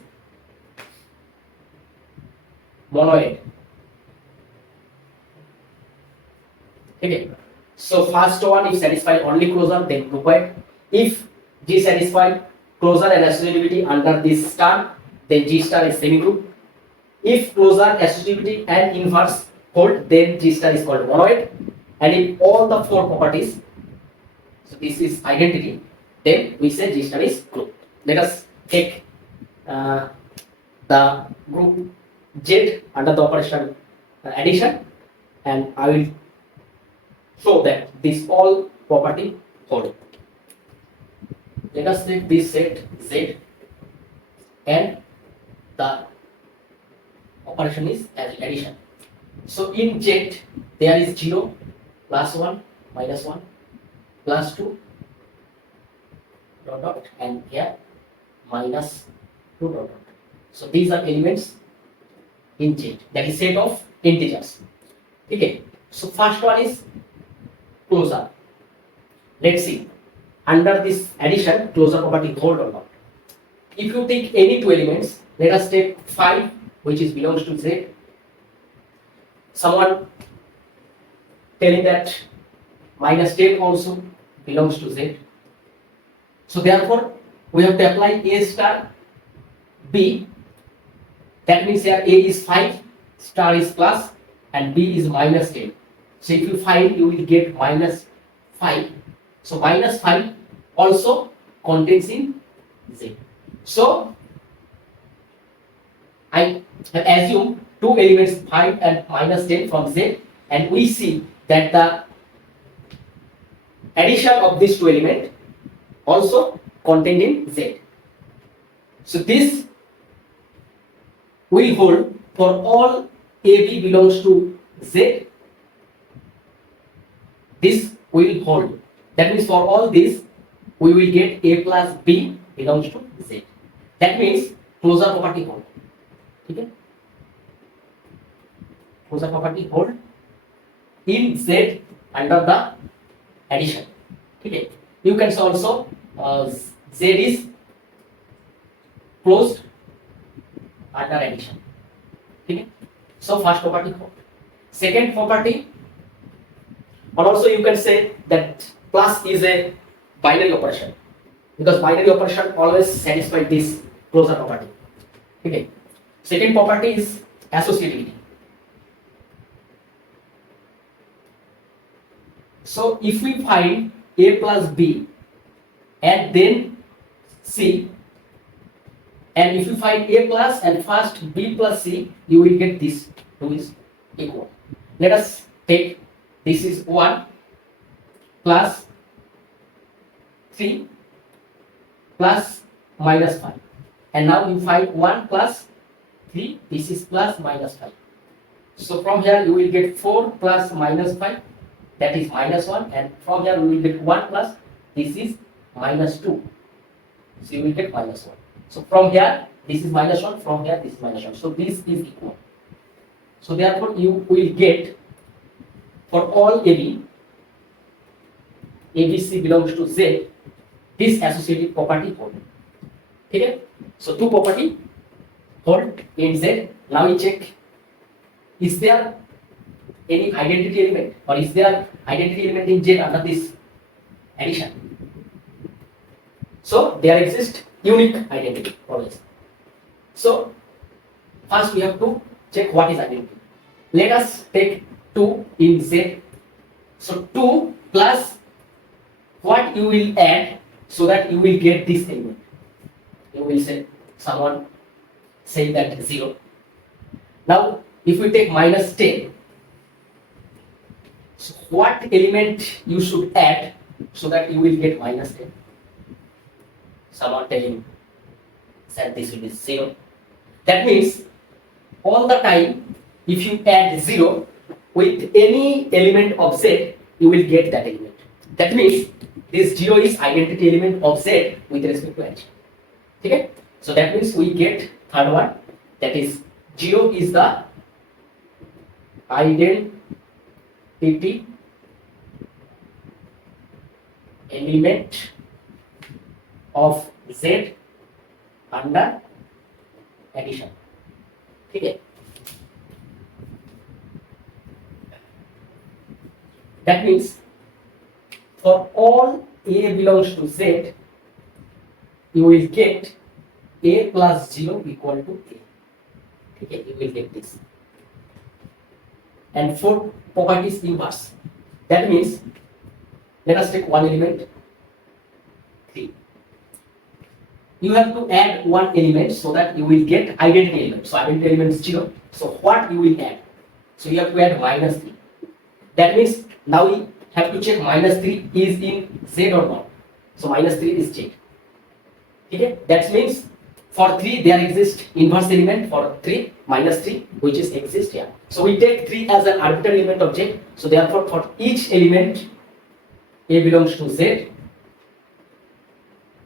monoid. Okay, so first one, if satisfied only closure, then groupoid. If G satisfied closure and associativity under this star, then G star is semi group. If closure, associativity and inverse hold, then G star is called monoid. And if all the four properties, so this is identity, then we say G star is group. Let us take the group Z under the operation addition, and I will show that this all property hold. Let us take this set Z, and the operation is as addition. So in Z there is 0, +1, -1, +2, dot dot, and here -2 dot dot. So these are elements in Z, that is set of integers. Okay, So first one is closure. Let's see. Under this addition, closure property hold or not. If you take any two elements, let us take 5, which is belongs to Z. Someone telling that minus 10 also belongs to Z. So therefore, we have to apply A star B. That means here A is 5, star is plus, and B is minus 10. So if you find, you will get minus 5. So minus 5 also contains in Z. So I have assumed two elements 5 and minus 10 from Z, and we see that the addition of these two elements also contained in Z. So this will hold for all AB belongs to Z. This will hold. That means for all this, we will get A plus B belongs to Z. That means closure property hold. Okay? Closure property hold in Z under the addition. Okay? You can also Z is closed under addition. Okay? So first property hold. Second property, or also you can say that plus is a binary operation, because binary operation always satisfy this closure property. Okay. Second property is associativity. So if we find A plus B and then C, and if you find A plus and first B plus C, you will get this 2 is equal. Let us take this is 1 plus 3 plus minus 5, and now you find 1 plus 3, this is plus minus 5. So from here you will get 4 plus minus 5, that is minus 1, and from here we will get 1 plus, this is minus 2. So you will get minus 1. So from here this is minus 1, from here this is minus 1. So this is equal. So therefore you will get for all AB, ABC belongs to Z, this associative property hold. Okay? So two property hold in Z. Now we check, is there any identity element, or is there identity element in Z under this addition? So there exists unique identity always. So first we have to check what is identity. Let us take 2 in Z. So 2 plus what you will add so that you will get this element. You will say, someone say that 0. Now if we take minus 10, so what element you should add so that you will get minus 10? Someone telling that this will be 0. That means all the time if you add 0 with any element of Z, you will get that element. That means this 0 is identity element of Z with respect to H. Okay? So that means we get third one, that is 0 is the identity element of Z under addition. Okay? That means for all A belongs to Z, you will get A plus 0 equal to A. Okay, you will get this. And fourth property is inverse. That means, let us take one element, 3. You have to add one element so that you will get identity element. So identity element is 0. So what you will add? So you have to add minus 3. That means now we have to check minus 3 is in Z or not. So minus 3 is checked. Okay? That means for 3 there exists inverse element for 3 minus 3 which is exists here. So we take 3 as an arbitrary element of Z. So therefore for each element A belongs to Z,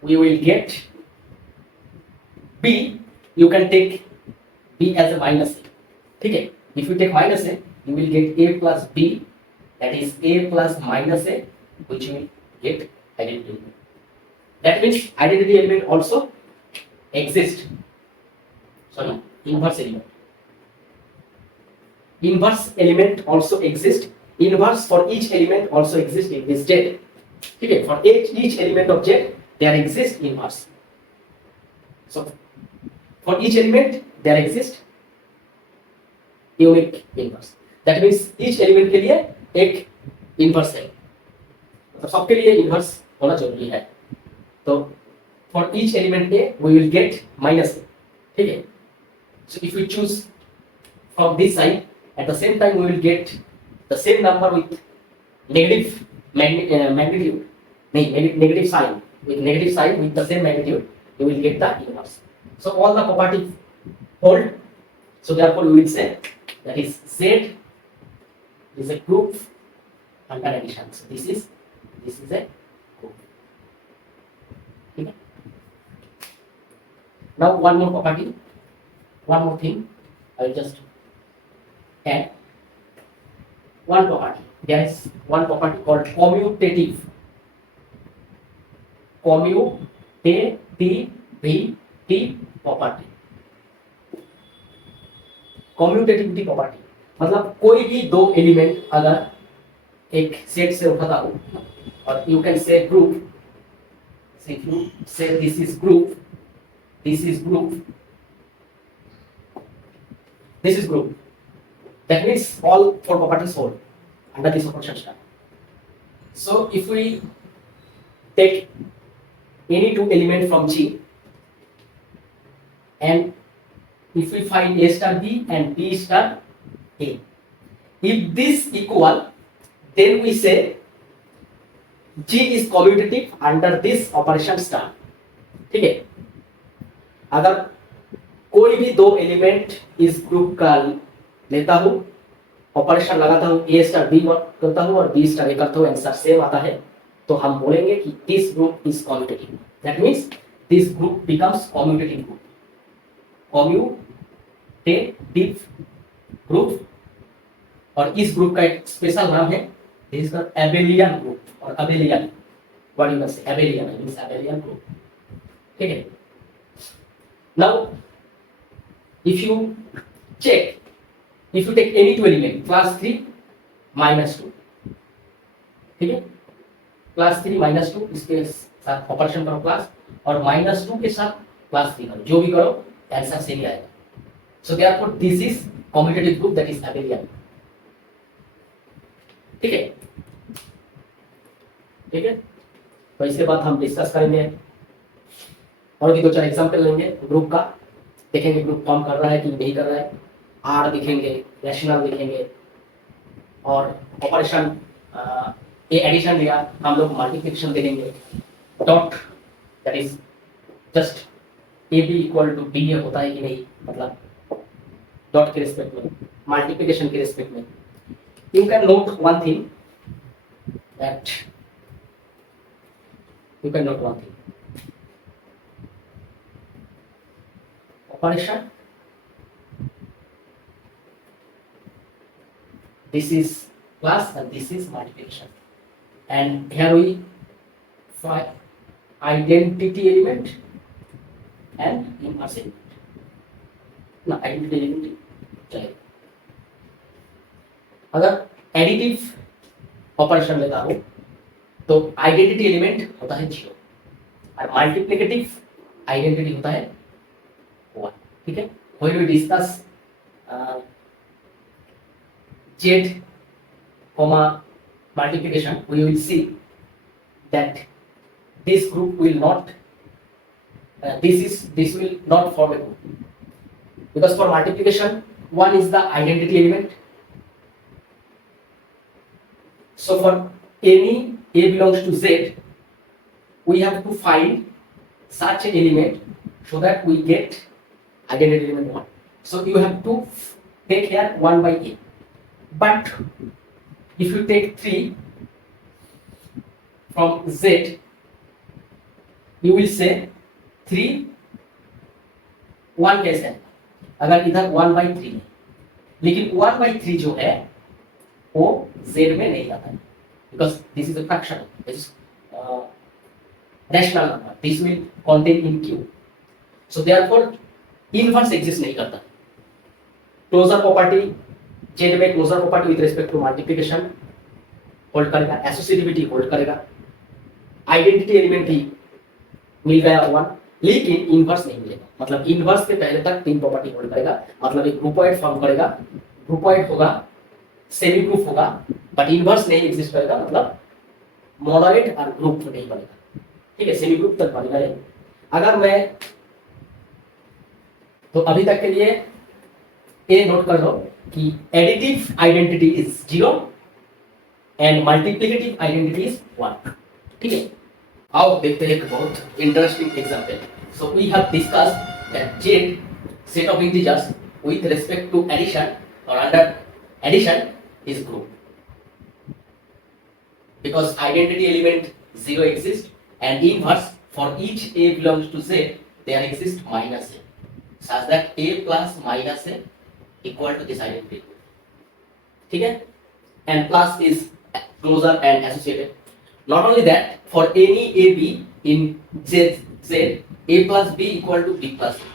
we will get B. You can take B as a minus A. Okay? If you take minus A, you will get A plus B that is a plus minus a, which will get identity element. That means identity element also exist. Sorry, inverse element. Inverse element also exist. Inverse for each element also exist in this Z. Okay, for each element of Z there exists inverse. So for each element there exists unique inverse. That means each element के लिए एक inverse है, मतलब सबके लिए inverse होना जरूरी है. तो for each element a we will get minus a. ठीक है. So if we choose from this side at the same time we will get the same number with negative magnitude, नहीं negative sign, with negative sign with the same magnitude you will get the inverse. So all the properties hold. So therefore we will say that is Z is a group under addition. So this is a group. Okay. Now one more property, one more thing I will just add. One property, there is one property called commutative property. Commutativity property मतलब कोई भी दो element अगर एक set से उठाता हो, और you can say group, say this is group, this is group, this is group. That means all four properties hold under this operation star. So if we take any two element from G and if we find A star B and B star A, if this equal then we say G is commutative under this operation star. ठीक है. अगर कोई भी दो element इस group का लेता हूं, ऑपरेशन लगाता हूं, A स्टार B करता हूं और B स्टार A करता हूं, आंसर सेम आता है, तो हम बोलेंगे कि this group is commutative. That means this group becomes commutative group. Commutative group. और इस ग्रुप का एक स्पेशल नाम है, this is the abelian group. और abelian what you can say abelian means abelian group. ठीक है. Now if you check, if you take any two element class 3 -2, ठीक है, क्लास 3 -2 इसके साथ ऑपरेशन करो क्लास, और -2 के साथ क्लास 3 करो, जो भी करो आंसर सेम ही आएगा. So therefore this is commutative group, that is Abelian. ठीक है. ठीक है. तो इसके बाद हम डिस्कस करेंगे और भी दो चार एग्जांपल लेंगे ग्रुप का, देखेंगे ग्रुप फॉर्म कर रहा है कि नहीं कर रहा है, आर दिखेंगे, रैशनल दिखेंगे, और ऑपरेशन ए एडिशन लिया हम लोग मल्टीप्लिकेशन देखेंगे. Dot that is just a b equal to b a होता है कि नहीं, मतलब डॉट के रिस्पेक्ट में, मल्टीप्लिकेशन के रिस्पेक्ट में. You can note one thing, that you can note one thing, operation this is plus and this is multiplication, and here we find identity element and inverse element. ना identity element चाहिए. अगर additive operation लेता हूं तो identity element होता है 0 और multiplicative identity होता है 1. ठीक है. when we discuss Z comma multiplication, we will see that this group will not this will not form a group, because for multiplication 1 is the identity element. So for any A belongs to Z, we have to find such an element so that we get identity element 1. So you have to take here 1 by A. But if you take 3 from Z, you will say 3 1 कैसे है, अगर इधर 1 by 3 है, लेकिन 1 by 3 जो है वो z में नहीं आता है, because this is a fraction, this is rational number, this will contain in q, so therefore inverse exist नहीं करता। क्लोजर प्रॉपर्टी, z में closure property with respect to multiplication hold करेगा, एसोसिएटिविटी होल्ड करेगा, identity element ही मिल गया one, लेकिन inverse नहीं मिलेगा। मतलब इनवर्स के पहले तक तीन प्रॉपर्टी होल्ड करेगा, मतलब एक ग्रुपॉइड फॉर्म करेगा, ग्रुपॉइड होगा, सेमी ग्रुप होगा, बट इनवर्स नहीं एग्जिस्ट करेगा, मतलब मॉडरेट और ग्रुप नहीं बनेगा। ठीक है, सेमी ग्रुप तक बनेगा ये। अगर मैं तो अभी तक के लिए ये नोट कर लो कि additive identity is 0 and multiplicative identity is 1। ठीक है, आओ देखते हैं एक बहुत interesting example. So we have discussed that z set of integers with respect to addition or under addition is group, because identity element 0 exists and inverse for each a belongs to z there exists minus a, such that a plus minus a equal to this identity। ठीक है, and plus is closer and associated। Not only that, for any AB in Z, A plus B equal to B plus A,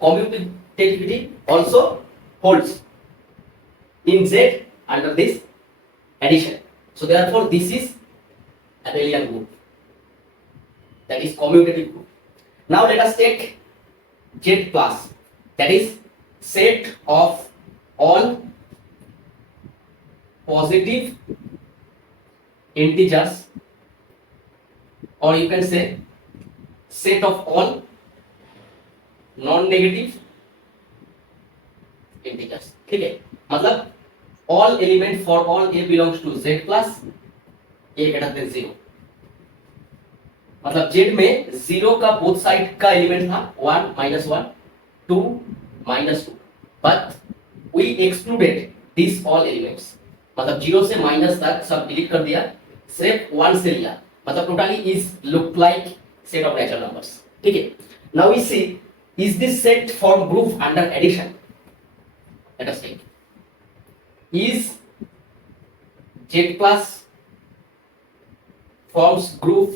commutativity also holds in Z under this addition. So therefore, this is abelian group, that is commutative group. Now let us take Z plus, that is set of all positive integers, or you can say set of all non-negative integers। ठीक है, मतलब all element for all a belongs to z plus a greater than 0। मतलब z में 0 का both side का element था 1 minus 1 2 minus 2, but we excluded these all elements। मतलब 0 से माइनस तक सब डिलीट कर दिया, सिर्फ 1 से लिया, मतलब totally is look like set of natural numbers. ठीक है, now we see is this set form group under addition. Let us take is z plus forms group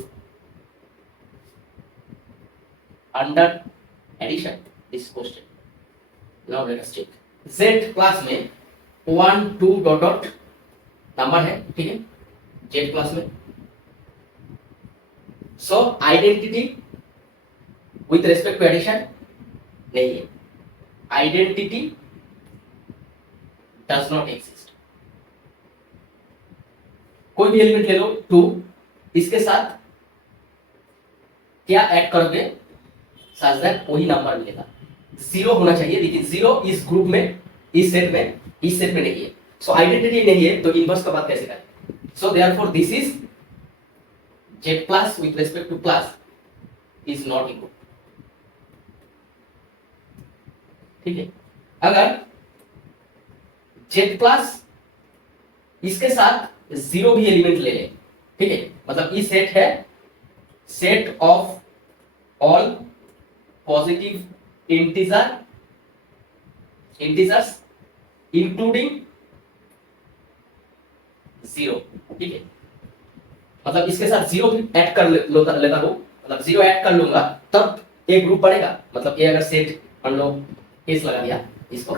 under addition, this question। now let us check z plus में 1 2 dot dot number है। ठीक है, z plus में, so identity with respect to addition नहीं है, identity does not exist. कोई भी element ले लो 2, इसके साथ क्या ऐड करोगे सच दैट वही नंबर मिलेगा। 0 होना चाहिए, लेकिन 0 इस ग्रुप में, इस सेट में नहीं है, सो आइडेंटिटी नहीं है, तो इनवर्स का बात कैसे करें। So therefore this is z plus with respect to plus is not equal। ठीक है, अगर z plus इसके साथ 0 भी एलिमेंट ले लें, ठीक है, मतलब ये सेट है set of all positive integers including 0। ठीक है, मतलब इसके साथ 0 भी ऐड कर लेता हूं, मतलब 0 ऐड कर लूंगा तब एक ग्रुप बनेगा। मतलब ये अगर सेट मान लो एस लगा दिया, इसको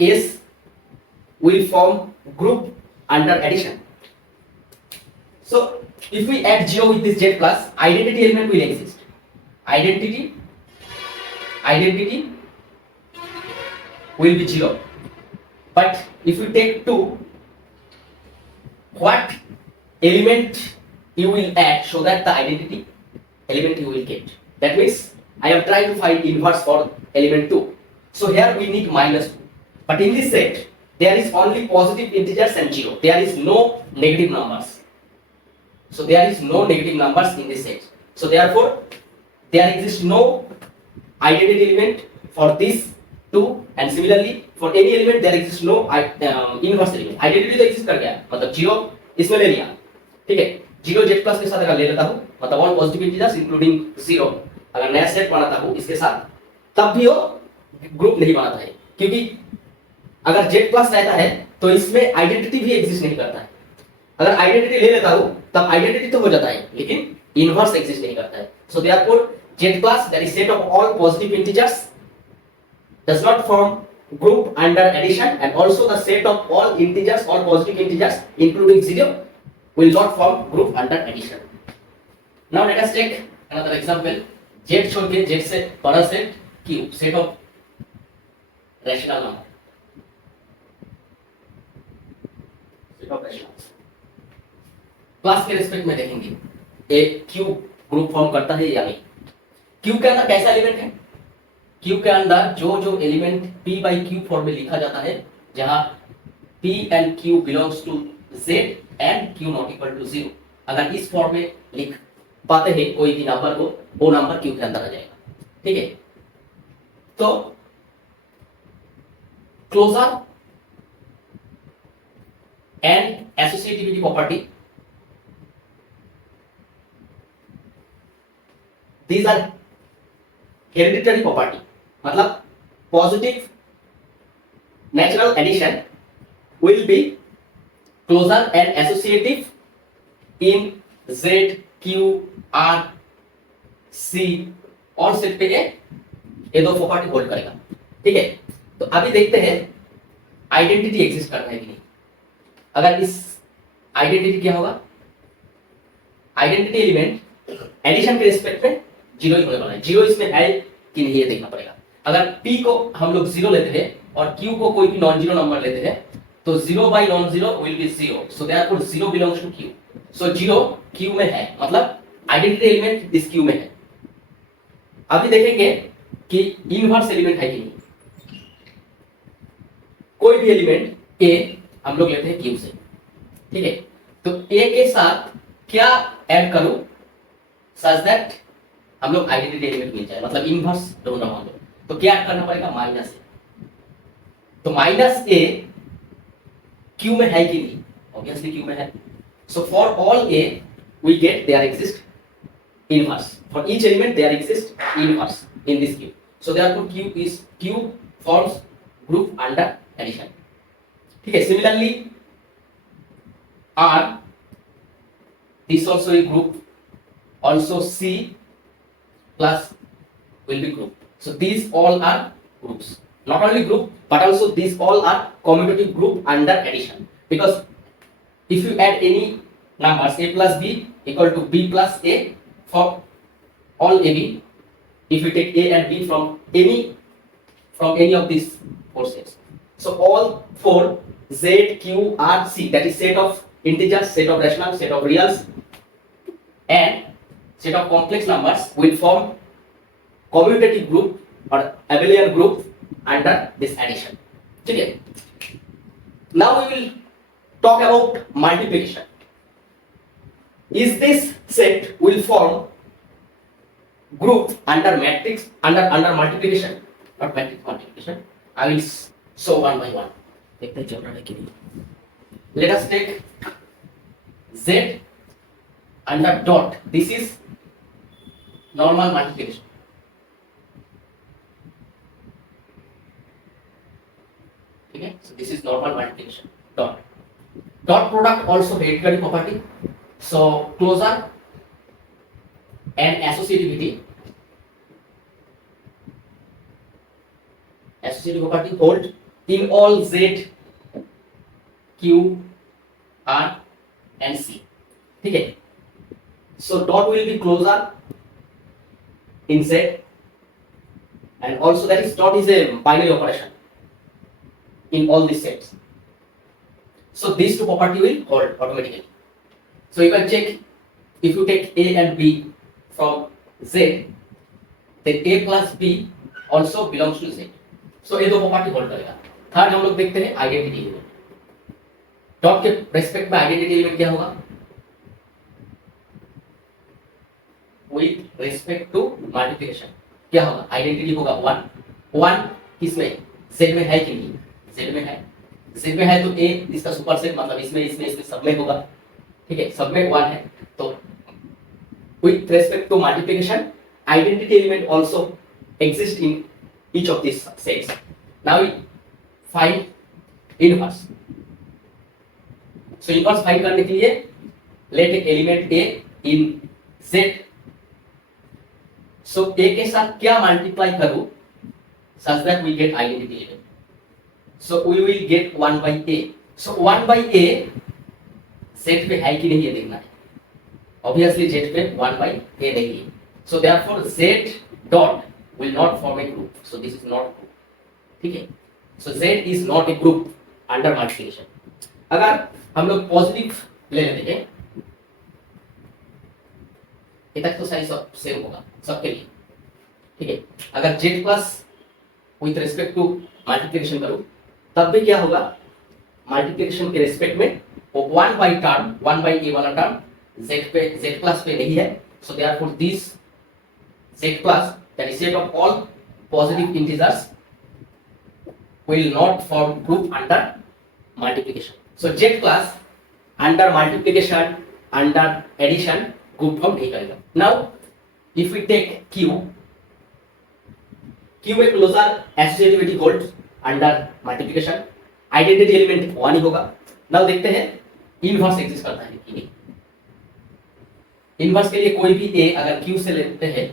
S will form group under addition. So if we add 0 with this z plus, identity element will exist, identity will be 0, but if you take 2, what element you will add so that the identity element you will get? That means I am trying to find inverse for element 2, so here we need minus 2, but in this set there is only positive integers and 0, there is no negative numbers, so there is no negative numbers in this set, so therefore there exists no identity element for this 2, and similarly for any element there exists no inverse element। identity तो exist कर गया, मतलब 0 इसमें ले लिया, ठीक है, 0 z plus के साथ अगर ले लेता हूं, मतलब ऑल पॉजिटिव इंटीजर्स इंक्लूडिंग 0, अगर नया सेट बनाता हूं इसके साथ, तब भी वो ग्रुप नहीं बनाता है, क्योंकि अगर जेड प्लस रहता है तो इसमें आइडेंटिटी भी एग्जिस्ट नहीं करता है। अगर आइडेंटिटी ले लेता हूं तब आइडेंटिटी तो हो जाता है लेकिन इनवर्स एग्जिस्ट नहीं करता है। So therefore Z plus that is set of all positive integers does not form group under addition, and also the set of all integers, all positive integers including 0 will not form group under addition. Now let us take another example. Z छोड़ के Z से बड़ा set Q, set of rational number, set of rationals. Class के respect में देखेंगे एक Q group form करता है या नहीं। Q के अंदर कैसा एलिमेंट है? Q के अंदर जो जो element P by Q form में लिखा जाता है, जहां P and Q belongs to Z and Q not equal to 0, अगर इस फॉर्म में लिख पाते हैं कोई भी नंबर को, वो नंबर Q के अंदर आ जाएगा। ठीक है, तो closure and associativity property, these are hereditary property, मतलब positive natural addition will be closer and associative in Z, Q, R, C और सेट पे ये दो प्रॉपर्टी होल्ड करेगा। ठीक है, तो अभी देखते हैं आइडेंटिटी एग्जिस्ट करता है कि नहीं। अगर इस आइडेंटिटी क्या होगा, आइडेंटिटी एलिमेंट एडिशन के रिस्पेक्ट में 0 ही होने वाला है। 0 इसमें है कि नहीं ये देखना पड़ेगा। अगर P को हम लोग 0 लेते हैं और Q को कोई भी नॉन जीरो नंबर लेते हैं तो 0 by non zero will be 0, so therefore 0 belongs to Q। सो 0 Q में है, मतलब आइडेंटिटी एलिमेंट इस Q में है। अभी देखेंगे कि इनवर्स एलिमेंट है कि नहीं। कोई भी एलिमेंट A हम लोग लेते हैं Q से, ठीक है, तो A के साथ क्या ऐड करूं सच दैट हम लोग आइडेंटिटी एलिमेंट मिल जाए, मतलब इनवर्स ढूंढ रहा हूं, तो क्या ऐड करना पड़ेगा, माइनस ए। तो माइनस ए Q में है कि नहीं, ऑब्वियसली Q में है। So for all A we get there exist inverse, for each element there exists inverse in this Q, so therefore Q forms group under addition। ठीक है, similarly R, this also a group, also C plus will be group, so these all are groups, not only group but also these all are commutative group under addition, because if you add any numbers A plus B equal to B plus A for all AB, if you take A and B from any of these four sets, so all four Z, Q, R, C, that is set of integers, set of rationals, set of reals and set of complex numbers will form commutative group or abelian group under this addition। ठीक है, now we will talk about multiplication। Is this set will form group under matrix under multiplication, not matrix multiplication। I will show one by one। देखते हैं चल रहा है कि नहीं। Let us take Z under dot, this is normal multiplication। ठीक है, so this is normal multiplication। dot product also hereditary property, so closure and associativity property hold in all Z, Q, R and C। ठीक है, so dot will be closure in Z, and also that is dot is a binary operation in all these sets, so these two property will hold automatically। So you can check, if you take A and B from Z, then A plus B also belongs to Z, so ये दो property hold करेगा। Third हम लोग देखते हैं identity element. Dot के respect में identity element क्या होगा, विथ रेस्पेक्ट टू मल्टीप्लिकेशन क्या होगा, आइडेंटिटी होगा 1। 1 किसमें, Z में है कि नहीं, Z में है। Z में है तो A इसका सुपरसेट, मतलब इसमें सब में होगा। ठीक है, सब में 1 है, तो with respect to multiplication identity element also exist in each of these sets। now we find inverse. So inverse find करने के लिए let element a in set. So a के साथ क्या मल्टीप्लाई करूं such that we get identity element. So we will get 1 by a. So 1 by a set पे है कि नहीं ये देखना है। Obviously z पे 1 by a नहीं है। So therefore z dot will not form a group. So this is not group. ठीक है? So z is not a group under multiplication. अगर हम लोग पॉजिटिव ले लेते हैं, ये तक तो सही सब सेम होगा सबके लिए। ठीक है? अगर z plus with respect to multiplication करूं तब भी क्या होगा, मल्टीप्लिकेशन के रिस्पेक्ट में वो 1 बाई टर्म 1 बाई ए वाला टर्म z पे z प्लस पे नहीं है। So therefore this z plus that is set of all positive integers will not form group under multiplication. So z plus under multiplication under addition group form नहीं करेगा। Now if we take q में closure associativity hold under multiplication, identity element 1 ही होगा। Now देखते हैं inverse exist करता है कि नहीं। इनवर्स के लिए कोई भी ए अगर क्यू से लेते हैं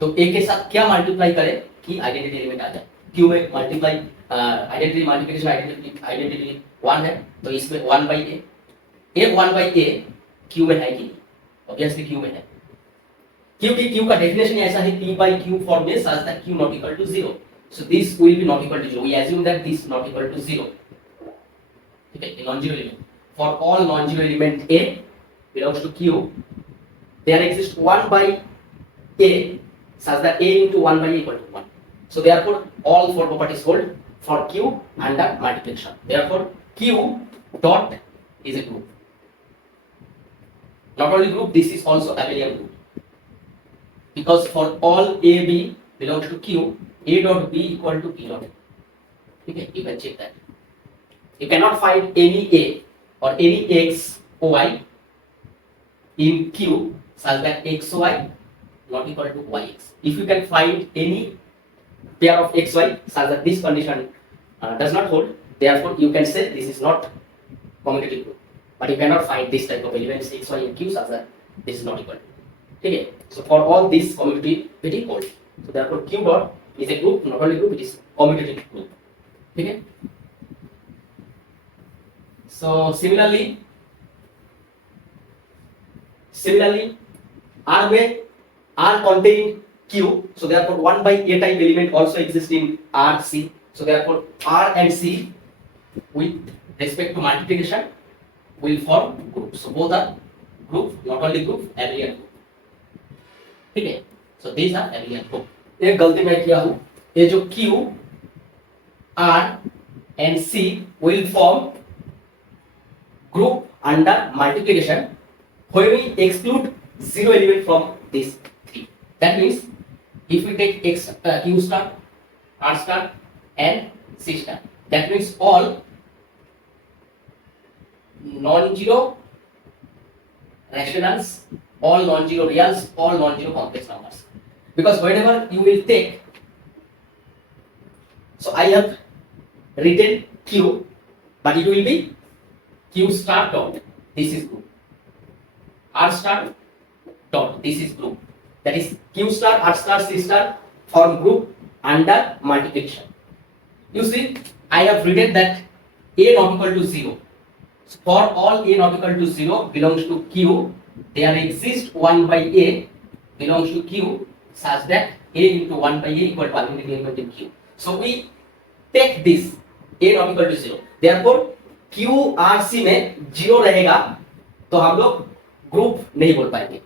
तो ए के साथ क्या मल्टीप्लाई करें कि आइडेंटिटी एलिमेंट आ जाए। क्यू में मल्टीप्लाई आइडेंटिटी मल्टीप्लिकेशन आइडेंटिटी 1 है तो इसमें 1 by A 1 by A Q में है कि नहीं, ऑब्वियसली क्यू में है क्योंकि क्यू का डेफिनेशन ऐसा है p by q form में such that q not equal to 0. So this will be not equal to 0. We assume that this not equal to 0. ठीक है, non zero element. For all non zero element a belongs to q, there exists 1 by a such that a into 1 by a equal to 1. So therefore all four properties hold for q under multiplication. Therefore q dot is a group. Not only group, this is also abelian group. Because for all a b belongs to q, a dot b equal to p dot. Okay, you can check that. You cannot find any a or any x or y in q such that x y not equal to yx. If you can find any pair of x y such that this condition does not hold, therefore you can say this is not commutative group. But you cannot find this type of elements x y and q such that this is not equal to. ठीक है, so for all this commutativity holds. So therefore q dot is a group, not only group, it is commutative group. ठीक है, so similarly R में R contain q, so therefore 1 by a type element also exists in R C. So therefore R and C with respect to multiplication will form group. So both are group, not only group, abelian group. ठीक है, so these are abelian group. एक गलती मैं किया हूं, ये जो Q, R and C will form group under multiplication when we exclude zero element from these three. That means if we take X Q star, R star and C star, that means all non-zero rationals, all non-zero reals, all non-zero complex numbers. Because whenever you will take, so I have written Q, but it will be Q star dot, this is group. R star dot, this is group. That is Q star, R star, C star form group under multiplication. You see, I have written that A not equal to 0. So for all A not equal to 0 belongs to Q, there exists 1 by A belongs to Q such that A into 1 by A equal to identity element in Q. So we take this A not equal to 0. Therefore Q R C में 0 रहेगा तो हम लोग group नहीं बोल पाएंगे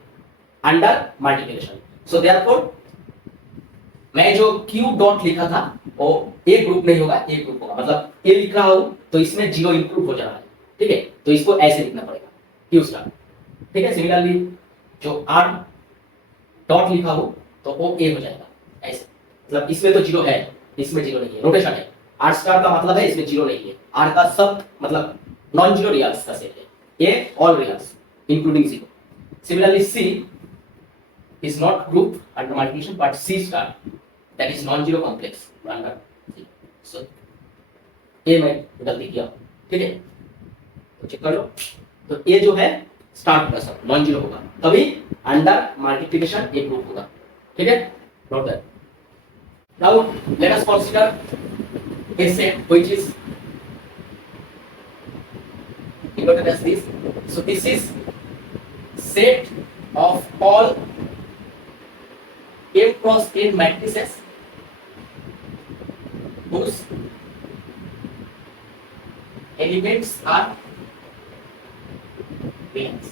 under multiplication. So therefore मैं जो Q डॉट लिखा था वो A ग्रुप नहीं होगा, A ग्रुप होगा. मतलब A लिख रहा हूं तो इसमें 0 इंक्लूड हो जा रहा है. ठीक है, तो इसको ऐसे लिखना पड़ेगा Q स्टार. ठीक है, सिमिलरली जो R डॉट लिखा हो तो वो A हो जाएगा ऐसे. मतलब इसमें तो 0 है, इसमें 0 नहीं है, रोटेशन है. R स्टार का मतलब है इसमें 0 नहीं है. R का सब मतलब नॉन जीरो रियल्स का सेट है. A all reals including 0. Similarly C is not group under multiplication but C star that is non-zero complex under 0. So ये मैं गलती किया, ठीक है, तो चेक कर लो। तो ये जो है स्टार्ट होगा, सब नॉन जीरो होगा, तभी अंडर मल्टीप्लिकेशन ये ग्रुप होगा, ठीक है, note that. Now let us consider a set which is denoted as this. So this is set of all m cross n matrices whose elements are reals.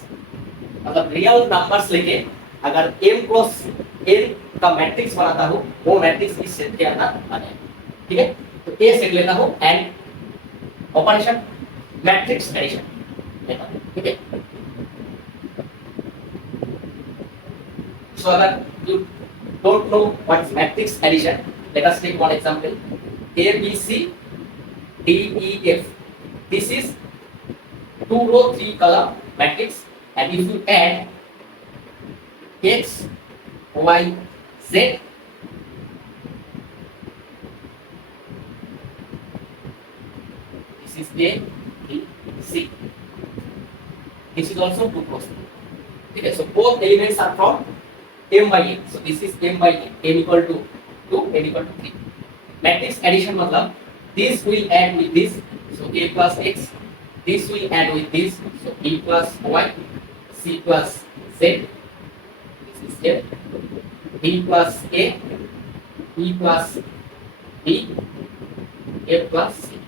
मतलब real numbers लेके अगर m cross n का matrix बनाता हूँ, वो matrix इस set के अंदर आ जाएगा, ठीक है। तो ए सेट लेता हूँ एंड ऑपरेशन मैट्रिक्स एडिशन लेता हूँ, ठीक है। सो अगर you don't know what is matrix addition, let us take one example, a b c d e f. This is 2 row 3 column matrix, and if you add x y z, this is a b c, this is also 2 cross 3, okay. So both elements are from m by n, so this is m by n, m equal to 2, n equal to 3. Matrix addition मतलब this will add with this, so a plus x, this will add with this, so b plus y, c plus z, this is z, b plus a, e plus b, a plus c.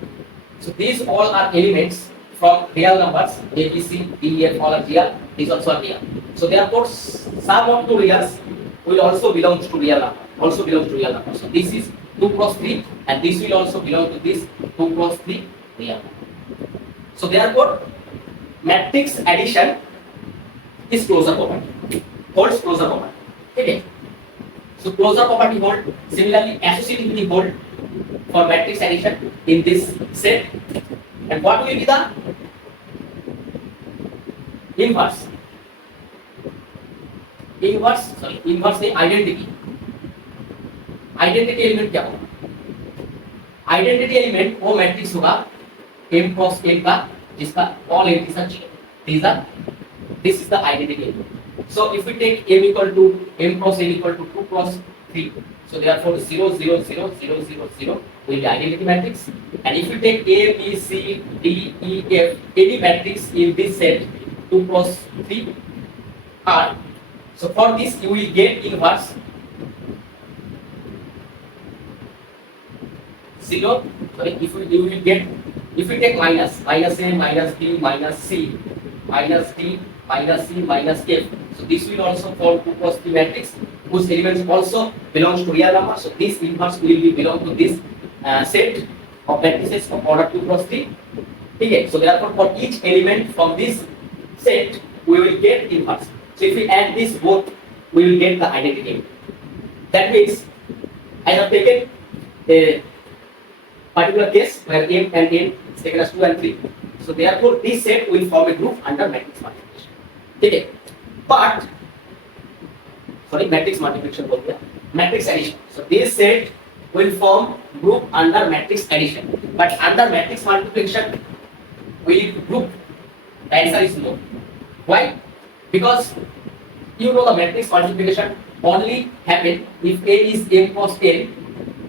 So these all are elements from real numbers, a, b, c, d, e, f, all are real, these also are real. So therefore sum of two reals will also belong to real number, So this is 2 cross 3 and this will also belong to this 2 cross 3 real. So therefore matrix addition is closure property, holds closure property, okay. So closure property hold, similarly associativity hold for matrix addition in this set. And what will be the inverse? Inverse है identity. Identity element क्या होगा? Identity element वो matrix होगा m cross n का जिसका all entries are zero. This is the identity element. So if we take m equal to m cross n equal to 2 cross 3, so therefore 0 0 0 0 0 0 will be identity matrix. And if you take a b c d e f, any matrix in this set 2 cross 3 R, so for this you will get inverse 0. Sorry, if you will get, if you take minus a minus b minus c minus d minus c minus f, so this will also form 2 cross 3 matrix whose elements also belongs to real number. So this inverse will be belong to this set of matrices of order 2 cross 3. Okay, so therefore for each element from this set we will get inverse. So if we add this both, we will get the identity. That means I have taken a particular case where m and n is taken as 2 and 3. So therefore this set will form a group under matrix multiplication. Okay, but sorry, matrix multiplication बोल दिया, matrix addition. So this set will form group under matrix addition, but under matrix multiplication will group. The answer is no. Why? Because you know the matrix multiplication only happen if A is m cross n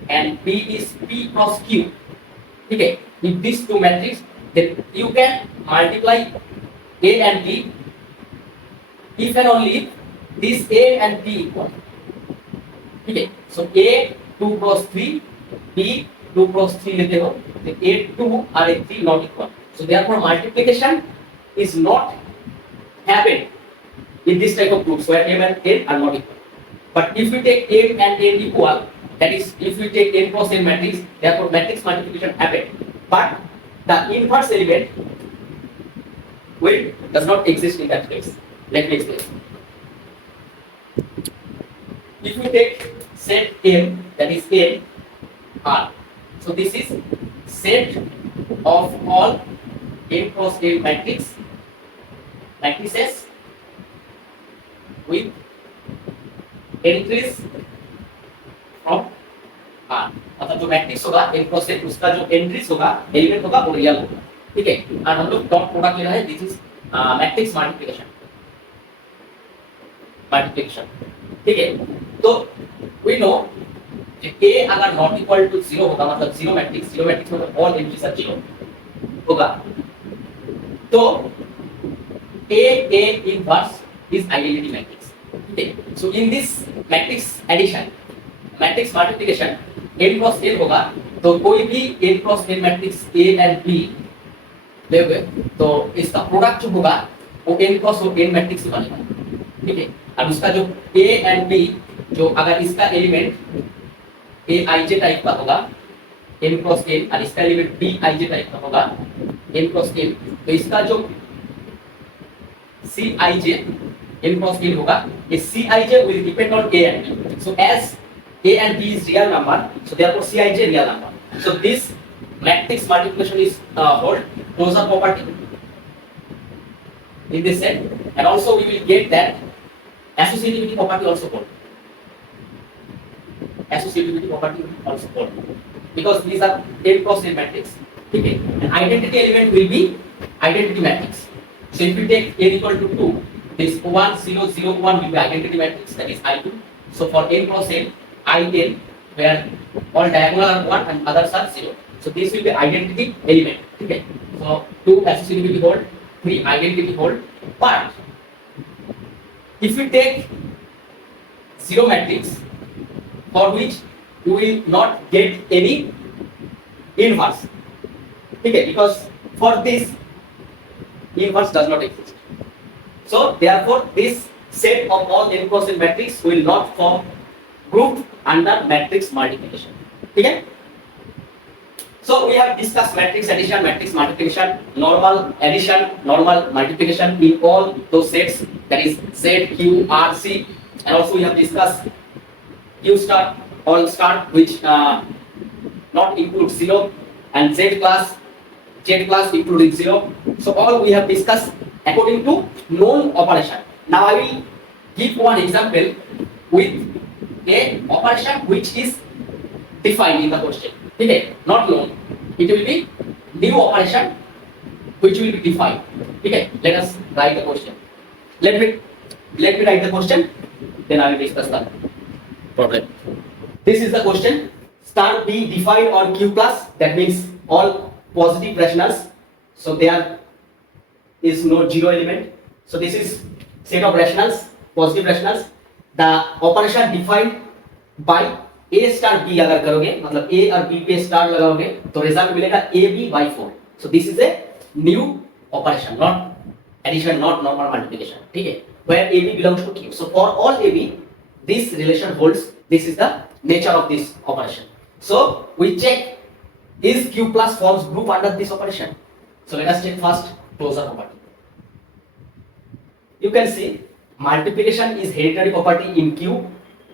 and B is p cross q. Okay, with these two matrices, then you can multiply A and B if and only if this A and B equal. Okay, so A 2 cross 3, B 2 cross 3 लेते हो, तो A2 और A3 not equal. So therefore multiplication is not happen in this type of groups where m and n are not equal. But if we take m and n equal, that is if we take n cross n matrix, therefore matrix multiplication happen. But the inverse element will does not exist in that case. Let me explain. If we take set m, that is n R, so this is set of all m cross n matrices with entries from R. अब मतलब जो matrix होगा n cross n उसका जो entries होगा element होगा वो real होगा, ठीक है। और हम लोग डॉट प्रोडक्ट ले रहे हैं, दिस इज मैट्रिक्स मल्टीप्लिकेशन, ठीक है। तो वी नो कि a अगर नॉट इक्वल टू 0 होगा मतलब जीरो मैट्रिक्स मतलब ऑल एंट्रीज आर 0 होगा, तो a inverse is identity matrix, ठीक है। So in this matrix addition, matrix multiplication n cross n होगा, तो कोई भी n cross n matrix a and b लेंगे तो इसका प्रोडक्ट जो होगा वो n क्रॉस n मैट्रिक्स ही बनेगा, ठीक है। अब इसका जो a एंड b जो अगर इसका एलिमेंट a ij टाइप का होगा n क्रॉस n और इसका एलिमेंट b ij टाइप का होगा n क्रॉस n, तो इसका जो c ij n cross n होगा, ये c ij will depend on a and b. So as a and b is real number, so therefore c ij real number. So this matrix multiplication is hold closure property in this set, and also we will get that associativity property also hold. Associativity property also hold because these are n cross n matrix, okay. And identity element will be identity matrix. So if we take n equal to 2, this 1 0 0 1 will be identity matrix, that is I2. So for n cross n, In where all diagonal are 1 and others are 0. So this will be identity element, okay. So 2 associativity hold, 3 identity hold. But if we take 0 matrix for which you will not get any inverse, okay, because for this inverse does not exist. So therefore this set of all n cross n matrix will not form group under matrix multiplication, okay. So we have discussed matrix addition, matrix multiplication, normal addition, normal multiplication in all those sets, that is set Q, R, C, and also we have discussed Q star, all star which not include 0, and Z class including 0. So all we have discussed according to known operation. Now I will give one example with a operation which is defined in the question, okay, not known. It will be new operation which will be defined, okay. Let us write the question. Let me write the question, then I will discuss the problem. This is the question. Star B defined on Q plus, that means all positive rationals, so there is no zero element. So this is set of rationals, positive rationals. The operation defined by a star b अगर करोगे मतलब a और b पे star लगाओगे तो result मिलेगा ab by 4. So this is a new operation, not addition, not normal multiplication, ठीक है, where ab belongs to q. So for all ab this relation holds. This is the nature of this operation. So we check is q plus forms group under this operation. So let us check first closure property. You can see multiplication is hereditary property in q.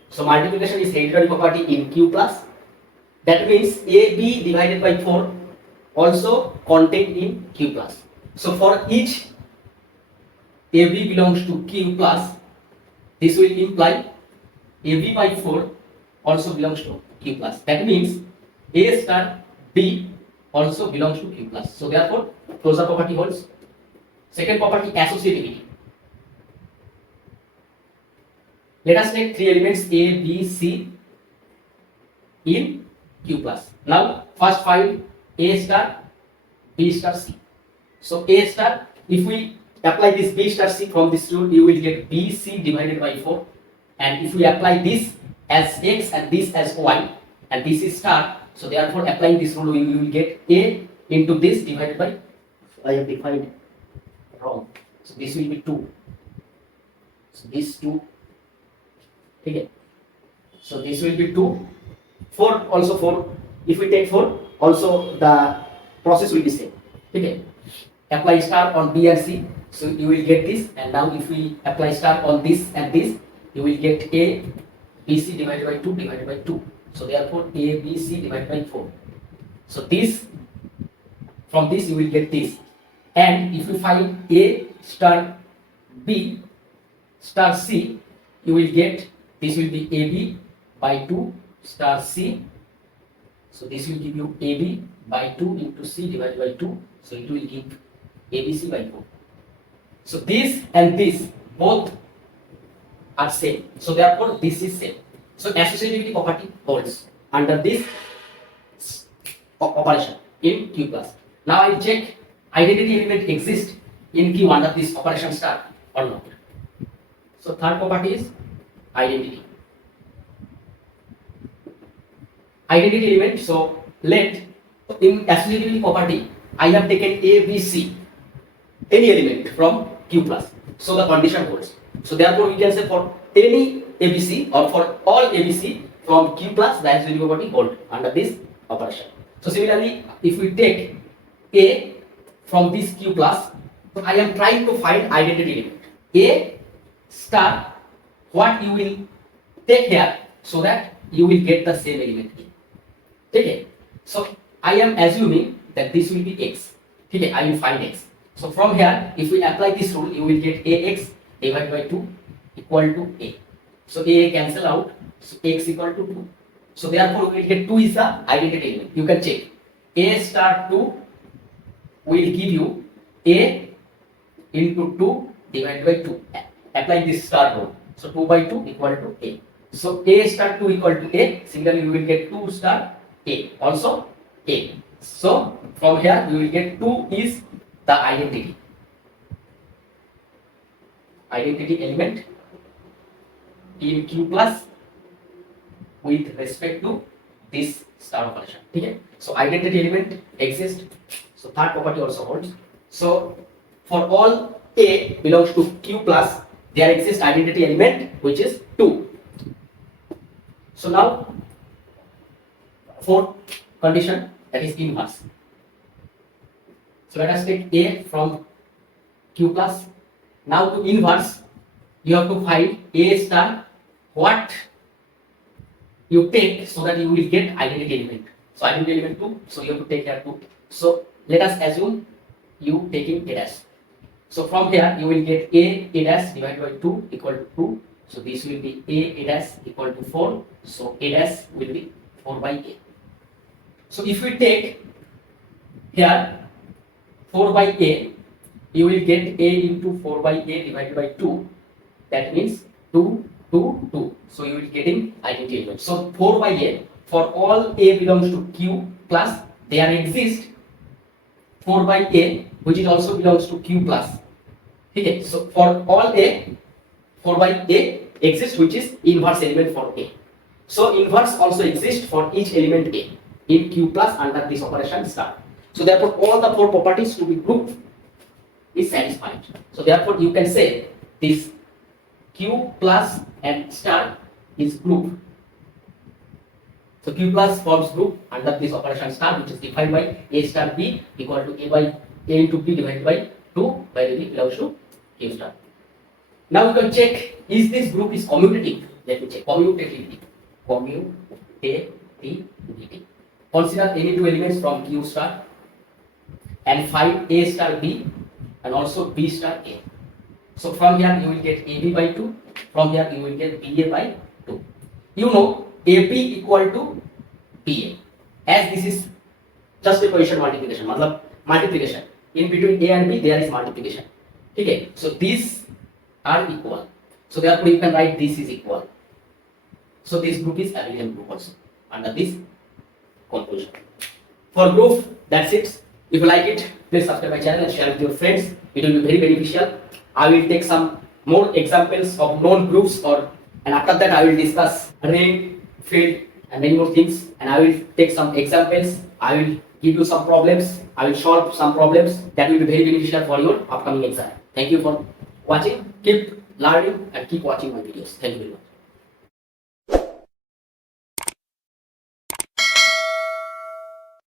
So multiplication is hereditary property in q plus. That means ab divided by 4 also contained in q plus. So for each ab belongs to q plus, this will imply ab by 4 also belongs to q plus. That means a star b also belongs to q plus. So therefore closure property holds. Second property, associativity. Let us take three elements a, b, c in q plus. Now first find a star, b star, c. So a star, if we apply this b star c from this rule, you will get bc divided by 4. And if we apply this as x and this as y, and this is star, so therefore applying this rule, you will get a into this divided by, I have defined wrong. So this will be 2. So this 2. Okay. So this will be 2. 4 also 4. If we take 4, also the process will be same. Okay. Apply star on B and C. So you will get this. And now if we apply star on this and this, you will get A, B, C divided by 2 divided by 2. So therefore A, B, C divided by 4. So this, from this you will get this. And if you find A star B star C, you will get, this will be AB by 2 star C. So this will give you AB by 2 into C divided by 2. So it will give ABC by 4. So this and this both are same. So therefore this is same. So associativity property holds under this operation in Q plus. Now I will check identity element exists in Q under this operation star or not. So third property is identity. Identity element. So let in associativity property I have taken A, B, C, any element from Q plus. So the condition holds. So therefore we can say for any ABC or for all ABC from Q plus the associativity property hold under this operation. So similarly, if we take A from this Q plus, so I am trying to find identity element. A star, what you will take here so that you will get the same element A. Okay. So I am assuming that this will be X. Okay, I will find X. So from here, if we apply this rule, you will get AX divided by 2 equal to A. So A cancel out, so X equal to 2. So therefore we will get 2 is the identity element. You can check. A star 2 will give you A into 2 divided by 2. Applying this star rule. So 2 by 2 equal to A. So A star 2 equal to A. Similarly, you will get 2 star A. Also A. So from here you will get 2 is the identity. Identity element in Q plus with respect to this star operation. Okay? So identity element exists. So third property also holds. So for all A belongs to Q plus, there exists identity element which is 2. So now fourth condition, that is inverse. So let us take A from Q plus. Now to inverse, you have to find A star what you take so that you will get identity element. So identity element 2, so you have to take here 2. So let us assume you taking A dash. So from here you will get A dash divided by 2 equal to 2. So this will be A dash equal to 4. So A dash will be 4 by A. So if we take here 4 by A, you will get A into 4 by A divided by 2. That means 2, 2, 2. So you will getting identity element. So 4 by A, for all A belongs to Q plus, there exists 4 by A which is also belongs to Q plus. Okay, so for all A, 4 by A exists which is inverse element for A. So inverse also exists for each element A in Q plus under this operation star. So therefore all the 4 properties to be grouped is satisfied. So therefore you can say this Q plus and star is group. So Q plus forms group under this operation star which is defined by A star B equal to A by A into B divided by 2 by B belongs to Q star. Now we can check is this group is commutative. Let me check commutativity. Commutativity. Consider any two elements from Q star and find A star B and also B star A. So from here you will get AB by 2. From here you will get BA by 2. You know AB equal to BA. As this is just a coefficient multiplication. मतलब multiplication. In between A and B there is multiplication. Okay. So these are equal. So therefore you can write this is equal. So this group is abelian group also under this conclusion. For group, that's it. If you like it, please subscribe my channel and share with your friends. It will be very beneficial. I will take some more examples of known groups and after that I will discuss ring, field and many more things, and I will take some examples. I will give you some problems. I will solve some problems that will be very beneficial for your upcoming exam. Thank you for watching. Keep learning and keep watching my videos. Thank you very much.